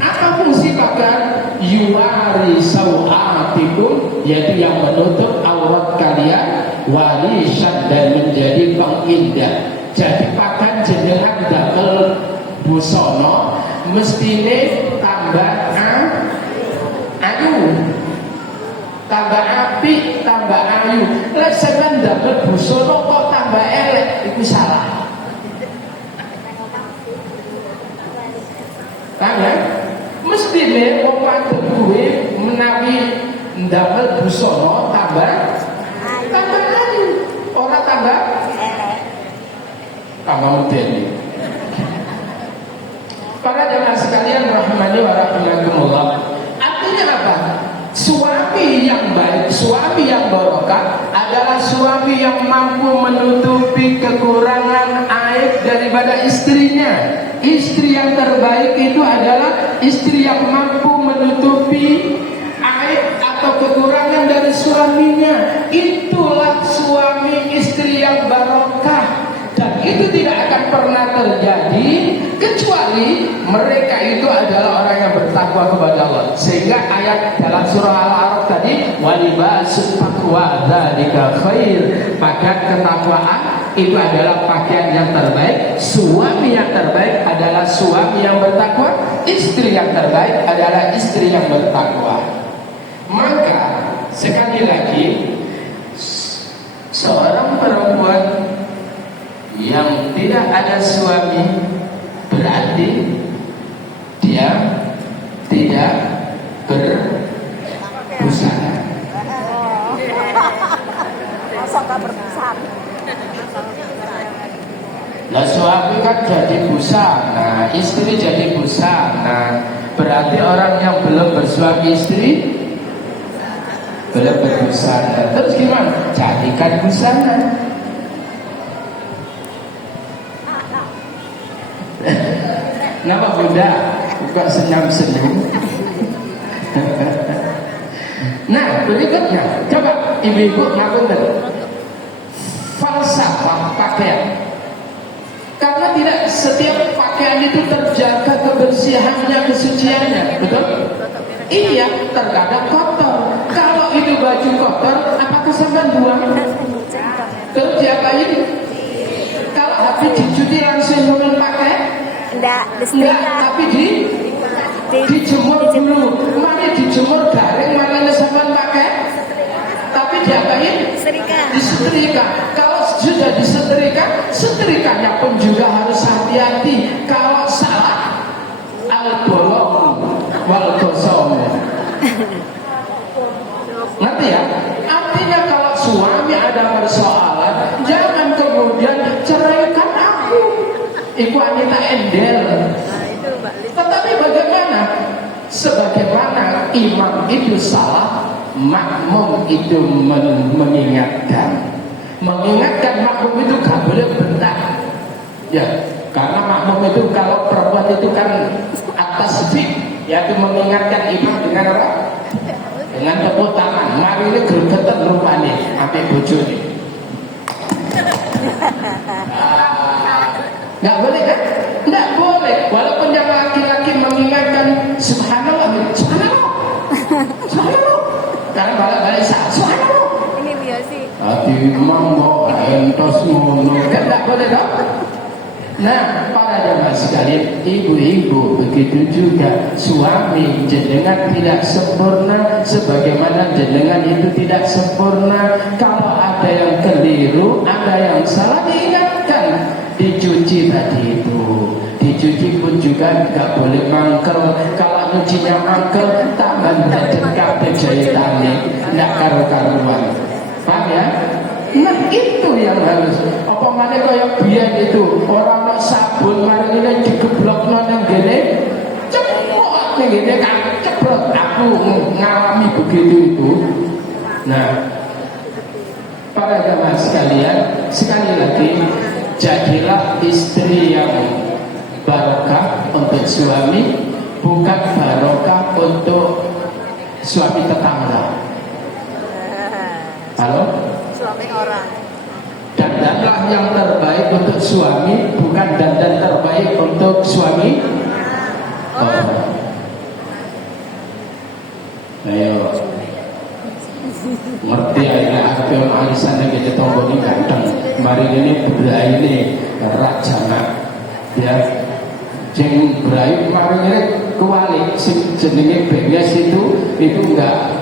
Apa fungsi pakaian? Yuwari sawatikum, yaitu yang menutup aurat kalian, warisan dan menjadi pengindah. Jadi pakaian jenengan damel busana mestine tambah ayu, tambah apik, tambah ayu. Lek sampean damel busana kok tambah elek, iku salah. Paham ya? Mestine wong wadon kuwi menawi ndamel busana tambah ayu, ora tambah medeni. Para jemaah sekalian rahimani wa rahimakumullah. Artinya apa? Suami yang baik, suami yang barokah adalah suami yang mampu menutupi kekurangan aib daripada istrinya. Istri yang terbaik itu adalah istri yang mampu menutupi aib atau kekurangan dari suaminya. Itulah suami istri yang barokah. Dan itu tidak akan pernah terjadi kecuali mereka itu adalah orang yang bertakwa kepada Allah. Sehingga ayat dalam surah Al-A'raf tadi, walibasut taqwa dzalika khair, pakaian ketakwaan itu adalah pakaian yang terbaik. Suami yang terbaik adalah suami yang bertakwa, istri yang terbaik adalah istri yang bertakwa. Maka sekali lagi, seorang perempuan yang tidak ada suami berarti dia tidak berbusana. Nah, suami kan jadi busana, istri jadi busana. Berarti orang yang belum bersuami istri belum berbusana. Terus gimana? Jadikan busana. Kenapa bunda kok senyum-senyum? Nah, berikutnya coba ibu-ibu ngapunten. Falsafah pakaian. Karena tidak setiap pakaian itu terjaga kebersihannya, kesuciannya, betul? Iya, terkadang kotor. Kalau itu baju kotor, apakah sampai buang? Terus diapain? Kalau habis dicuci langsung pakai? Enggak, tapi dijemur dulu. Mari dijemur garing, mana sampean pakai? Tapi diapain? Disetrika. Kalau sudah disetrika, setrikanya pun juga harus hati-hati. Kalau salah, al-bolong wal gosong. Ngerti ya? Artinya kalau suami ada persoalan, jangan kemudian ceraikan aku. Ibu wanita endel. Tetapi bagaimana? Sebagaimana imam itu salah, makmum itu mengingatkan. Mengingatkan makmum itu gak boleh bentak. Ya, karena makmum itu kalau perempuan itu kan atas fik, yaitu mengingatkan imam dengan apa? Dengan tepuk tangan. Mari ini gregetan rupanya sampai bojone. Nggak boleh kan? Nggak boleh. Walaupun yang laki-laki mengingatkan subhanallah, subhanallah, subhanallah. Karena balik-balik subhanallah. Ini biasa. Hati monggo entos ngono. Kan nggak boleh dong. Nah, para jemaah sekalian, ibu-ibu begitu juga suami jenengan tidak sempurna sebagaimana jenengan itu tidak sempurna. Kalau ada yang keliru, ada yang salah, diingatkan. Dicuci tadi itu, dicuci pun juga nggak boleh mangkel. Kalau nyucinya mangkel, tangan berjengkak jahitannya, nggak karu-karuan. Paham ya? Nah itu yang harus. Apa mana kayak biar itu orang nak sabun mari ini digeblok nang gini, cepot nih gini kan ceplok. Aku ngalami begitu itu. Nah, para jemaah sekalian, sekali lagi jadilah istri yang barokah untuk suami, bukan barokah untuk suami tetangga. Halo? Suami orang. dandanlah yang terbaik untuk suami, bukan dandan terbaik untuk suami. Ayo, ngerti aja aku yang alisan lagi tetangga ini ganteng. Mari ini berai ini raja nak, ya. Jeng berai kemarin ini kewalik jenenge benges itu enggak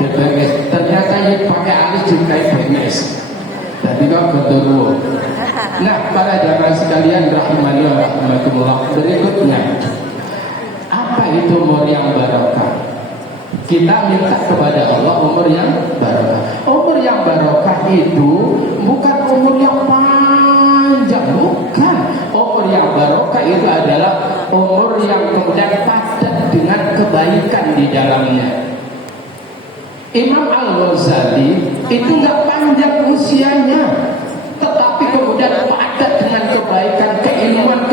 benges. Ternyata yang pakai alis juga benges. Jadi kau betul. Nah, para jamaah sekalian rahimani wa rahmatullah, berikutnya apa itu umur yang barokah? Kita minta kepada Allah umur yang barokah. Umur yang barokah itu bukan umur yang panjang, bukan. Umur yang barokah itu adalah umur yang kemudian padat dengan kebaikan di dalamnya. Imam Al-Ghazali itu nggak panjang usianya, tetapi kemudian padat dengan kebaikan, keilmuan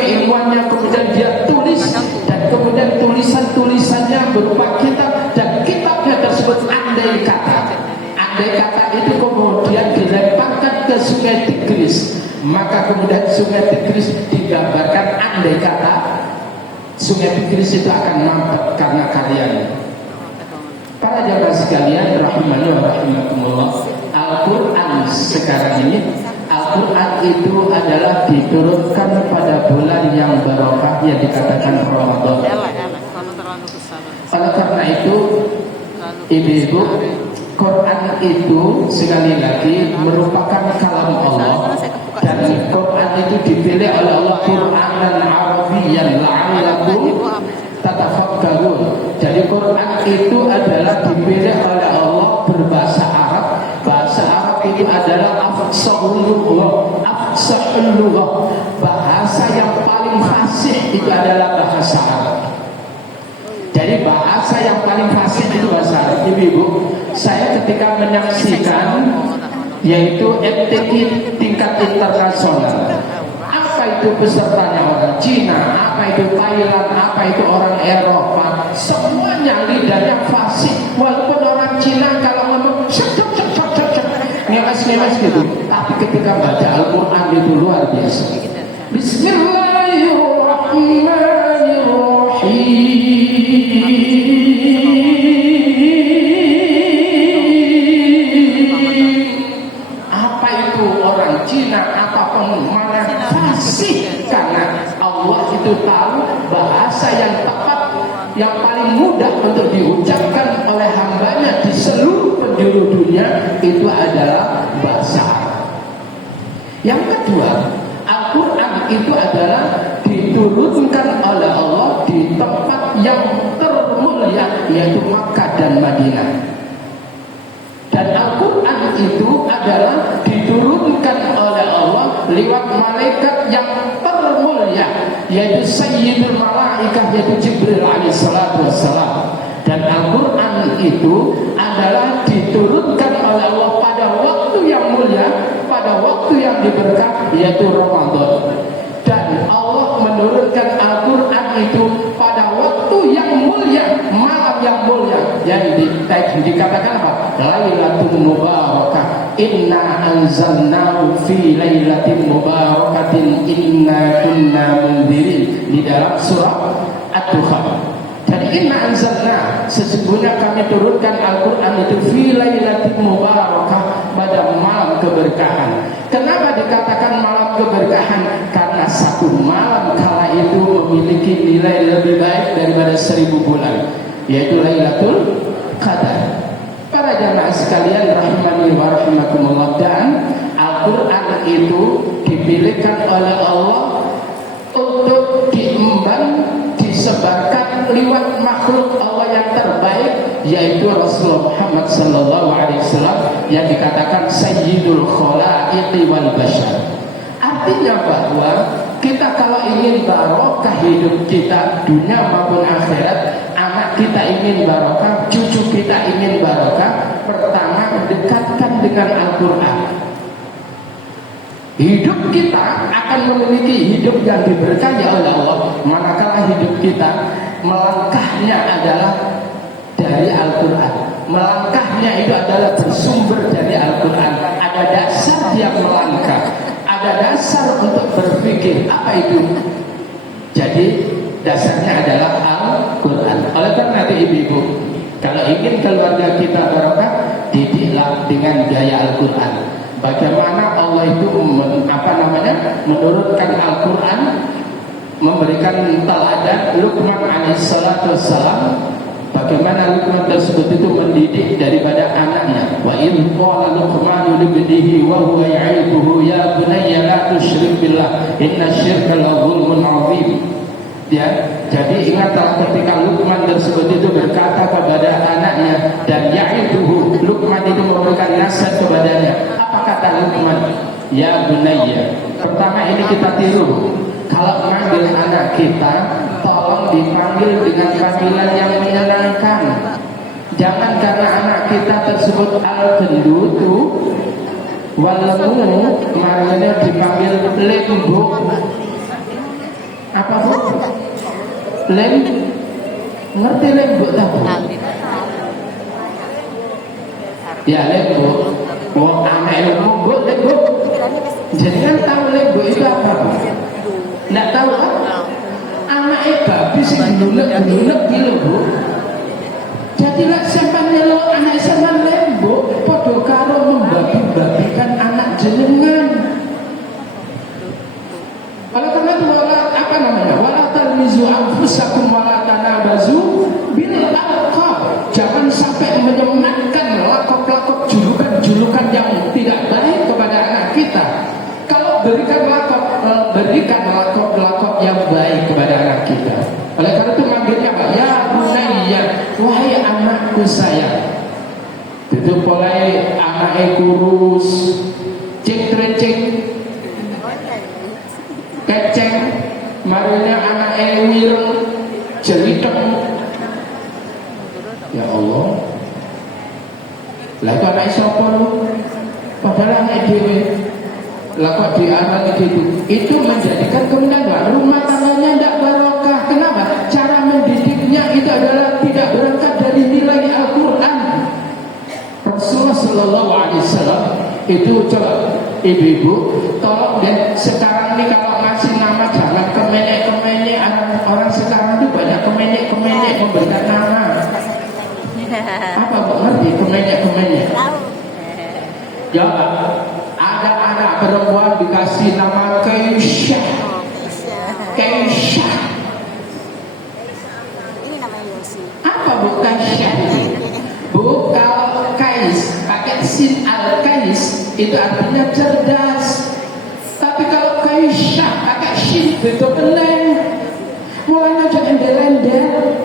yang kemudian dia tulis, dan kemudian tulisannya berupa kitab, dan kitabnya tersebut andai kata itu kemudian dilemparkan ke Sungai Tigris, maka kemudian Sungai Tigris digambarkan andai kata Sungai Tigris itu akan mampet karena karyanya. Para jamaah sekalian rahimani wa rahimakumullah, Al-Quran sekarang ini, Al-Quran itu adalah diturunkan pada bulan yang barokah yang dikatakan Ramadan. Oleh karena itu, ibu-ibu, Quran itu sekali lagi merupakan kalam Allah, dan Quran itu dipilih oleh Allah Qur'anan Arabiyyan la'allakum tatafakkarun. Jadi Quran itu adalah dipilih oleh Allah berbahasa Arab. Bahasa Arab itu adalah afsahul lughah. Bahasa yang paling fasih itu adalah bahasa Arab. Jadi bahasa yang paling fasih itu bahasa Arab. Ibu-ibu, saya ketika menyaksikan yaitu MTI tingkat internasional, apa itu pesertanya orang Cina, apa itu Thailand, apa itu orang Eropa, semuanya lidahnya fasih. Walaupun orang Cina kalau ngomong ngeles gitu, tapi ketika baca Al-Quran itu luar biasa. Bismillahirrahmanirrahim. Apa itu orang Cina, apapun mana fasih, karena Allah itu tahu bahasa yang tepat, yang paling mudah untuk diucapkan oleh hambanya di seluruh penjuru dunia itu adalah bahasa Arab. Yang kedua, Al-Quran itu adalah diturunkan oleh Allah di tempat yang termulia, yaitu Makkah dan Madinah. Dan Al-Quran itu adalah diturunkan oleh Allah lewat malaikat yang termulia, yaitu Sayyidul Malaikah, yaitu Jibril alaihissalatu wassalam. Dan Al-Quran itu adalah diturunkan oleh Allah pada waktu yang mulia, pada waktu yang diberkati, yaitu Ramadan. Dan Allah menurunkan Al-Quran itu pada waktu yang mulia, malam yang mulia, yang dikatakan apa? Lailatul Mubarakah. Inna anzalnahu fi lailatin mubarakatin inna kunna munzirin, di dalam surah Ad-Dukhan. Dan inna anzalna, sesungguhnya kami turunkan Al-Quran itu fi lailatin mubarakah, pada malam keberkahan. Kenapa dikatakan malam keberkahan? Karena satu malam kala itu memiliki nilai lebih baik daripada 1000 bulan, yaitu Lailatul Qadar. Para jamaah sekalian rahimani wa rahimakumullah, dan Al-Quran itu dipilihkan oleh Allah untuk diemban, disebarkan lewat makhluk Allah yang terbaik, yaitu Rasulullah Muhammad sallallahu alaihi wasallam, yang dikatakan Sayyidul Khalaiqi wal Bashar. Artinya bahwa kita kalau ingin barokah hidup kita dunia maupun akhirat, anak kita ingin barokah, cucu kita ingin barokah, pertama dekatkan dengan Al-Quran. Hidup kita akan memiliki hidup yang diberkahi oleh Allah manakala hidup kita melangkahnya adalah dari Al-Quran. Melangkahnya itu adalah bersumber dari Al-Quran. Ada ada dasar dia melangkah, ada dasar untuk berpikir. Apa itu? Jadi dasarnya adalah Al-Quran. Oleh karena itu ibu-ibu, kalau ingin keluarga kita barokah, didiklah dengan gaya Al-Quran. Bagaimana Allah itu menurunkan Al-Quran, memberikan teladan Luqman alaihissalatu wassalam. Bagaimana Luqman tersebut itu mendidik daripada anaknya. Wa in qala Luqmanu libnihi wa huwa ya'iduhu ya bunayya la tusyrik billah innasyirka la dzulmun 'adzim. Ya, jadi ingatlah ketika Luqman tersebut itu berkata kepada anaknya, dan ya'iduhu, Luqman itu memberikan nasihat kepadanya. Apa kata Luqman? Ya bunayya. Pertama ini kita tiru. Kalau manggil anak kita, tolong dipanggil dengan panggilan yang menyenangkan. Jangan karena anak kita tersebut al-gendutu walemu, maknanya dipanggil lembuk. Apa bu? Ngerti lembuk tak bu? Ya lembuk. Wong anak lembuk, lembuk. Jadi kan tahu lembuk itu apa bu? Nggak tahu kan? Anaknya babi sih gelulek gitu bu. Jadi lah sampai nyelok anak sampai lembuk, podo karo membabi-babikan anak jenengan. Oleh karena itu wala talmizu anfusakum wala tanabazu bil alqab. Jangan sampai menyematkan lakop-lakop julukan yang tidak baik kepada anak kita. Kalau berikan lakop yang baik kepada anak kita. Oleh karena itu manggilnya Pak, ya bunayya, wahai anakku sayang. Itu mulai anaknya kurus, cek-cek, keceng, marinya anaknya wireng, jeliteng. Ya Allah. Lah kok anak sapa lu? Padahal anak dhewe. Lah kok diarani gitu? Itu menjadikan kemudian rumah tangganya tidak barokah. Kenapa? Cara mendidiknya itu adalah tidak berangkat dari nilai Al-Quran. Rasulullah Sallallahu Alaihi Wasallam itu, coba ibu-ibu tolong deh sekarang ini kalau ngasih nama jangan kemenyek-kemenyek. Orang sekarang itu banyak kemenyek-kemenyek memberikan nama. Apa kok ngerti kemenyek-kemenyek? Ya, ada anak perempuan dikasih nama Keisha. Keisha. Ini namanya Yosi. Apa bu Keisha? Bu, kalau Kais pakai sin al-Kais itu artinya cerdas. Tapi kalau Keisha pakai shin itu peneng. Mulanya aja endel-endel.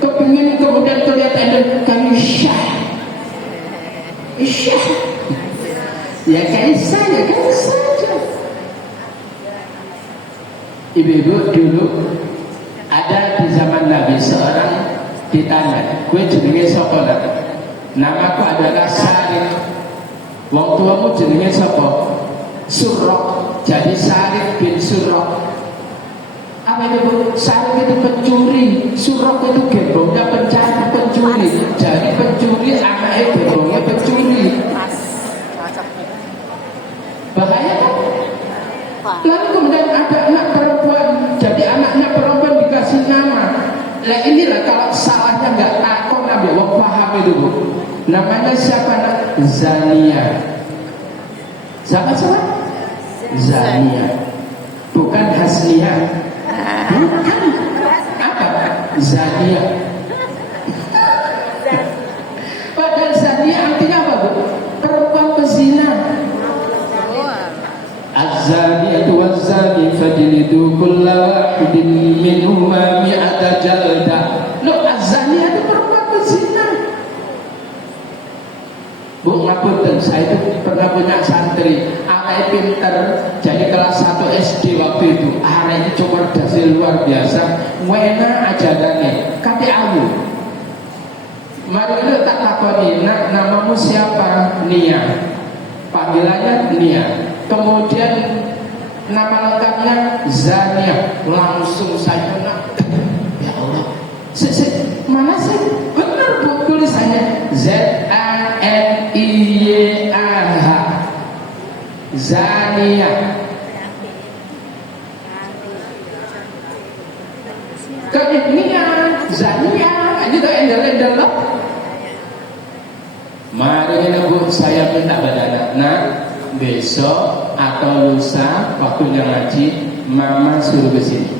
Kepingin kemudian kelihatan endel Keisha. Isya. Ya Kaisah aja. Ibu-ibu dulu ada di zaman Nabi seorang ditanya, gue jenenge sapa? Namaku adalah Sarif. Wong tuamu jenenge sapa? Surrok. Jadi Sarif bin Surrok. Apa itu bu? Sarif itu pencuri, Surrok itu gembongnya pencuri. Jadi pencuri anaknya gembongnya pencuri. Bahaya kan? Lalu kemudian ada anak perempuan, jadi anaknya perempuan dikasih nama. Nah inilah kalau salahnya nggak takut Nabi, wong paham itu bu. Namanya siapa nak? Zania. Siapa? Zania. Bukan Hasnia. Bukan. Apa? Zania. Padahal Zania artinya apa bu? Perempuan pezina. Az-zani waz-zani fajlidu kulla wahidin minhuma mi'ata jaldah. Loh, az-zani itu perempuan pezina. Bu, ngapunten, saya itu pernah punya santri, anaknya pinter, jadi kelas 1 SD waktu itu. Anaknya cuma dasi luar biasa, wena ajarannya, kate awu. Mari itu tak takoni, nak namamu siapa? Nia. Panggilannya Nia. Kemudian nama lengkapnya Zania. Langsung saya nak, ya Allah, mana sih? Benar bu tulisannya Z-A-N-I-Y-A-H. Zania, gitu endel-endel loh. Mari ini Bu, saya minta pada anak besok atau lusa waktunya ngaji, Mama suruh ke sini.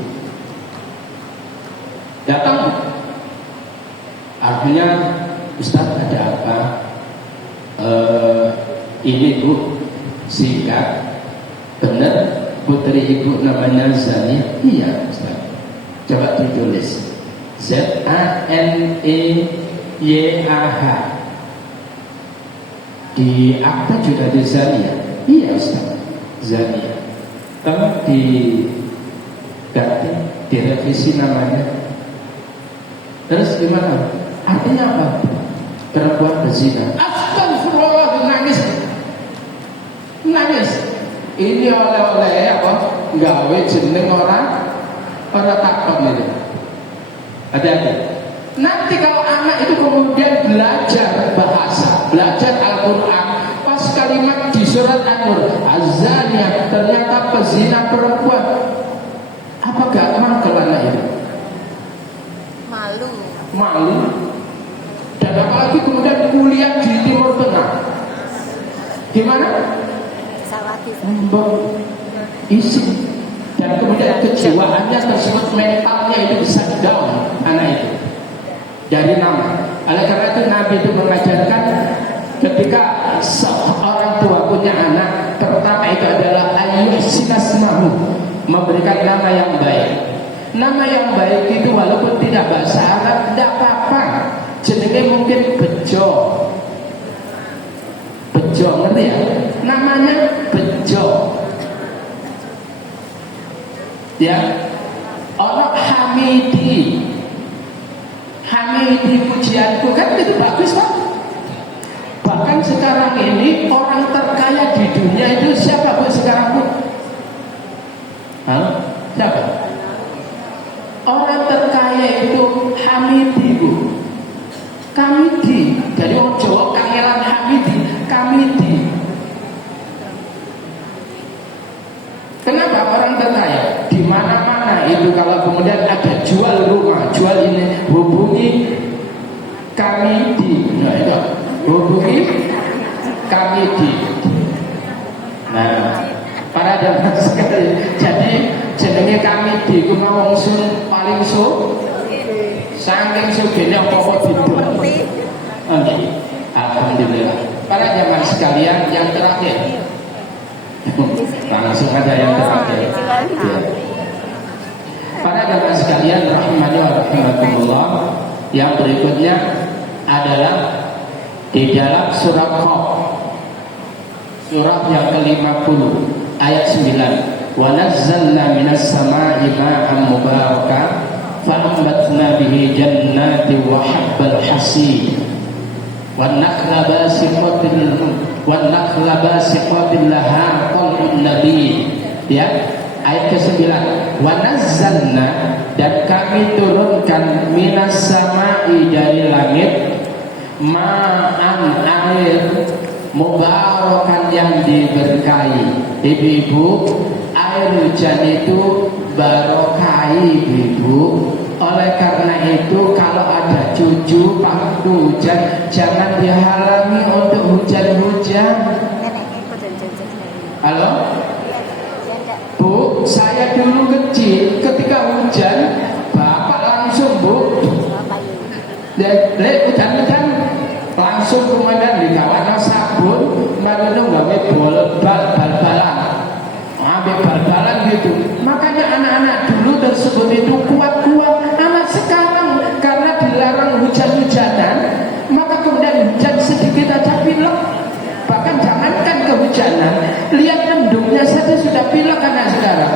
Datang. Artinya, Ustaz ada apa? Ini Bu, singkat, benar putri ibu namanya Zania? Iya Ustaz. Coba ditulis ZANEYAH. Di akta juga di Zania. Iya Ustaz, Zania. Tolong diganti, direvisi namanya. Terus gimana? Artinya apa? Perempuan berzina. Astagfirullah, nangis. Ini oleh-oleh apa? Gawe jeneng orang takut ini. Hati-hati. Nanti kalau anak itu kemudian belajar bahasa, belajar Al-Quran, pas kalimat di surat An-Nur, azania, ternyata pezina perempuan, apa gak mangkel anak itu? Malu. Dan apalagi kemudian kuliah di Timur Tengah. Gimana? Isi. Dan kemudian kejiwaannya tersebut, mentalnya itu bisa down anak itu dari nama. Oleh karena itu Nabi itu mengajarkan ketika seorang tua punya anak, pertama itu adalah ayyuhsinasmahu, memberikan nama yang baik. Nama yang baik itu walaupun tidak bahasa Arab tidak apa-apa. Jenenge mungkin Bejo, ngerti ya? Namanya Bejo. Ya, ono Hamidi pujianku, kan itu bagus Pak. Bahkan sekarang ini orang terkaya di dunia itu siapa Bu sekarang Bu? Halo? Siapa? Orang terkaya itu Hamidi Bu. Kamidi. Jadi orang Jawa kangelan Hamidi, Kamidi. Kenapa orang terkaya? Di mana-mana itu kalau kemudian ada jual rumah, jual ini, hubungi Kamidi. Nah itu, hubungi Kamidi. Nah, para jamaah sekali. Jadi jenenge Kamidi ku mau wong paling saking sugihnya pokok itu. Oke. Alhamdulillah. Para jamaah sekalian, yang terakhir. Langsung ada yang terakhir. Ya. Para jamaah sekalian rahimani wa rahimakumullah, yang berikutnya adalah di dalam surat Qaf, surat yang ke-50 ayat 9. Wa nazzalna minas sama'i ma'an mubarakan fa'ambatna bihi jannati wa habbal hasid wan nakhla basiqatin laha qalbun nabi. Ya, ayat ke-9. Wa nazzalna, dan kami turunkan minas sama'i, dari langit, ma'an, air, mubarakan, yang diberkahi. Ibu-ibu, air hujan itu barokai ibu. Oleh karena itu kalau ada cucu waktu hujan, jangan dihalangi untuk hujan-hujan. Halo Bu, saya dulu kecil ketika hujan, bapak langsung Bu, hujan-hujan langsung kemudian dikawan sabun, lalu nggak bal-balan, ambil bal-balan gitu. Makanya anak-anak dulu tersebut itu kuat-kuat. Anak sekarang karena dilarang hujan-hujanan, maka kemudian hujan sedikit aja pilek. Bahkan jangankan kehujanan, lihat mendungnya saja sudah pilek anak sekarang.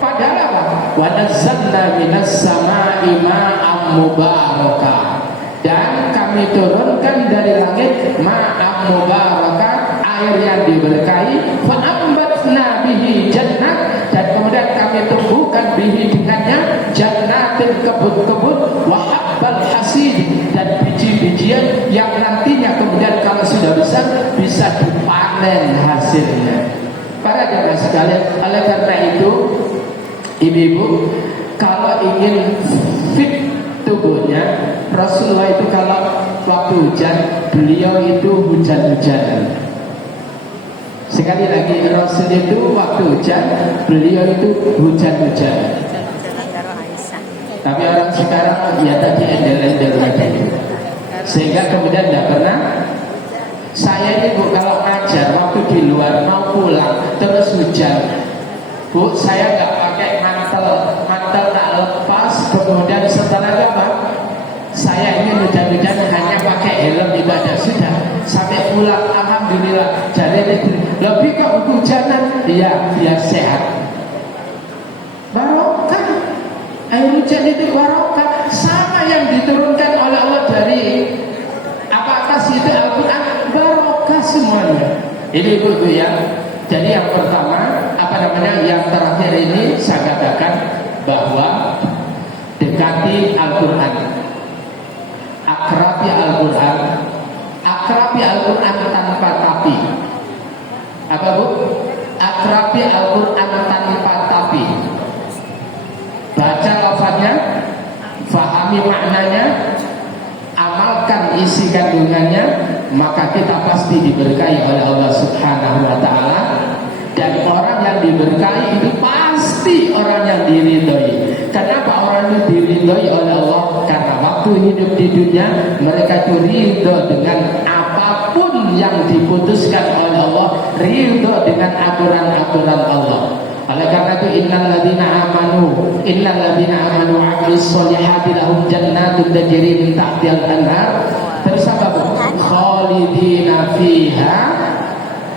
Padahal apa? Wa nazzalna minas sama'i ma'an mubarakah, dan kami turunkan dari langit ma'an mubarakah, air yang diberkahi. Fa'ambatna bihi jannat, dan kemudian kami tumbuhkan bihi dengannya jannatin, kebun-kebun, wa habbal hasid, dan biji-bijian yang nantinya kemudian kalau sudah besar bisa dipanen hasilnya. Para jamaah sekalian, oleh karena itu ibu-ibu, kalau kalau ingin fit tubuhnya, Rasulullah itu kalau waktu hujan, beliau itu hujan-hujanan. Sekali lagi, Rasul itu waktu hujan, beliau itu hujan-hujanan. Tapi orang sekarang ya tadi endel-endel tadi, sehingga kemudian tidak pernah. Saya ini Bu, kalau ngajar waktu di luar mau pulang terus hujan, Bu, saya nggak pakai mantel tak lepas, kemudian setelah apa? Saya ini hujan-hujan hanya pakai helm ibadah sudah sampai pulang, alhamdulillah. Jadi lebih kok hujanan, dia sehat. Barokah, air hujan itu barokah, sama yang diturunkan oleh Allah dari atas itu Al-Quran, barokah semuanya. Ini ibu ya. Jadi yang pertama, yang terakhir ini saya katakan bahwa dekati Al-Quran, akrabi Al-Quran, akrabi Al-Quran tanpa tapi. Apa Bu? Akrabi Al-Quran tanpa tapi. Baca lafaznya, fahami maknanya, amalkan isi kandungannya, maka kita pasti diberkahi oleh Allah Subhanahu wa ta'ala. Dan orang yang diberkahi itu pasti orang yang diridhoi. Kenapa orang itu diridhoi oleh Allah? Karena waktu hidup di dunia mereka itu ridho dengan apapun yang diputuskan oleh Allah, ridho dengan aturan-aturan Allah. Oleh karena itu innal ladzina amanu wa 'amilus sholihati lahum jannatun tajri min tahtihal anhar. Terus apa Bu? Khalidina fiha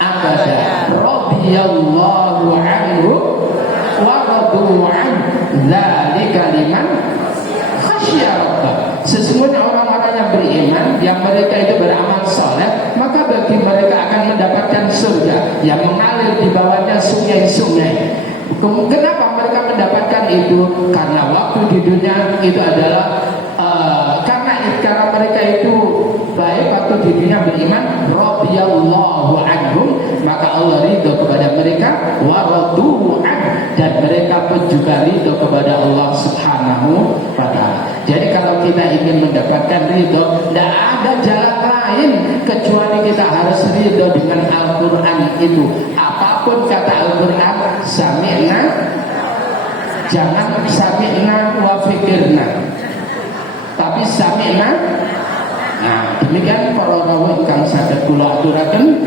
abada. Radhiyallahu anhu wa radu an. Dzalika liman khasya rabbah. Sesungguhnya orang-orang yang beriman, yang mereka itu beramal saleh, maka bagi mereka akan mendapatkan surga yang mengalir di bawahnya sungai-sungai. Kenapa mereka mendapatkan itu? Karena waktu di dunia itu adalah karena mereka itu baik waktu di dunia beriman, radhiyallahu anhum, maka Allah ridho kepada mereka, wa radu an, dan mereka pun juga ridho kepada Allah Subhanahu wa ta'ala. Jadi kalau kita ingin mendapatkan ridho, tidak ada jalan lain kecuali kita harus ridho dengan Al-Quran itu. Apapun kata Al-Quran, sami'na, jangan sami'na wa fikirna, tapi sami'na. Nah, demikian para rawuh ingkang saged kula aturaken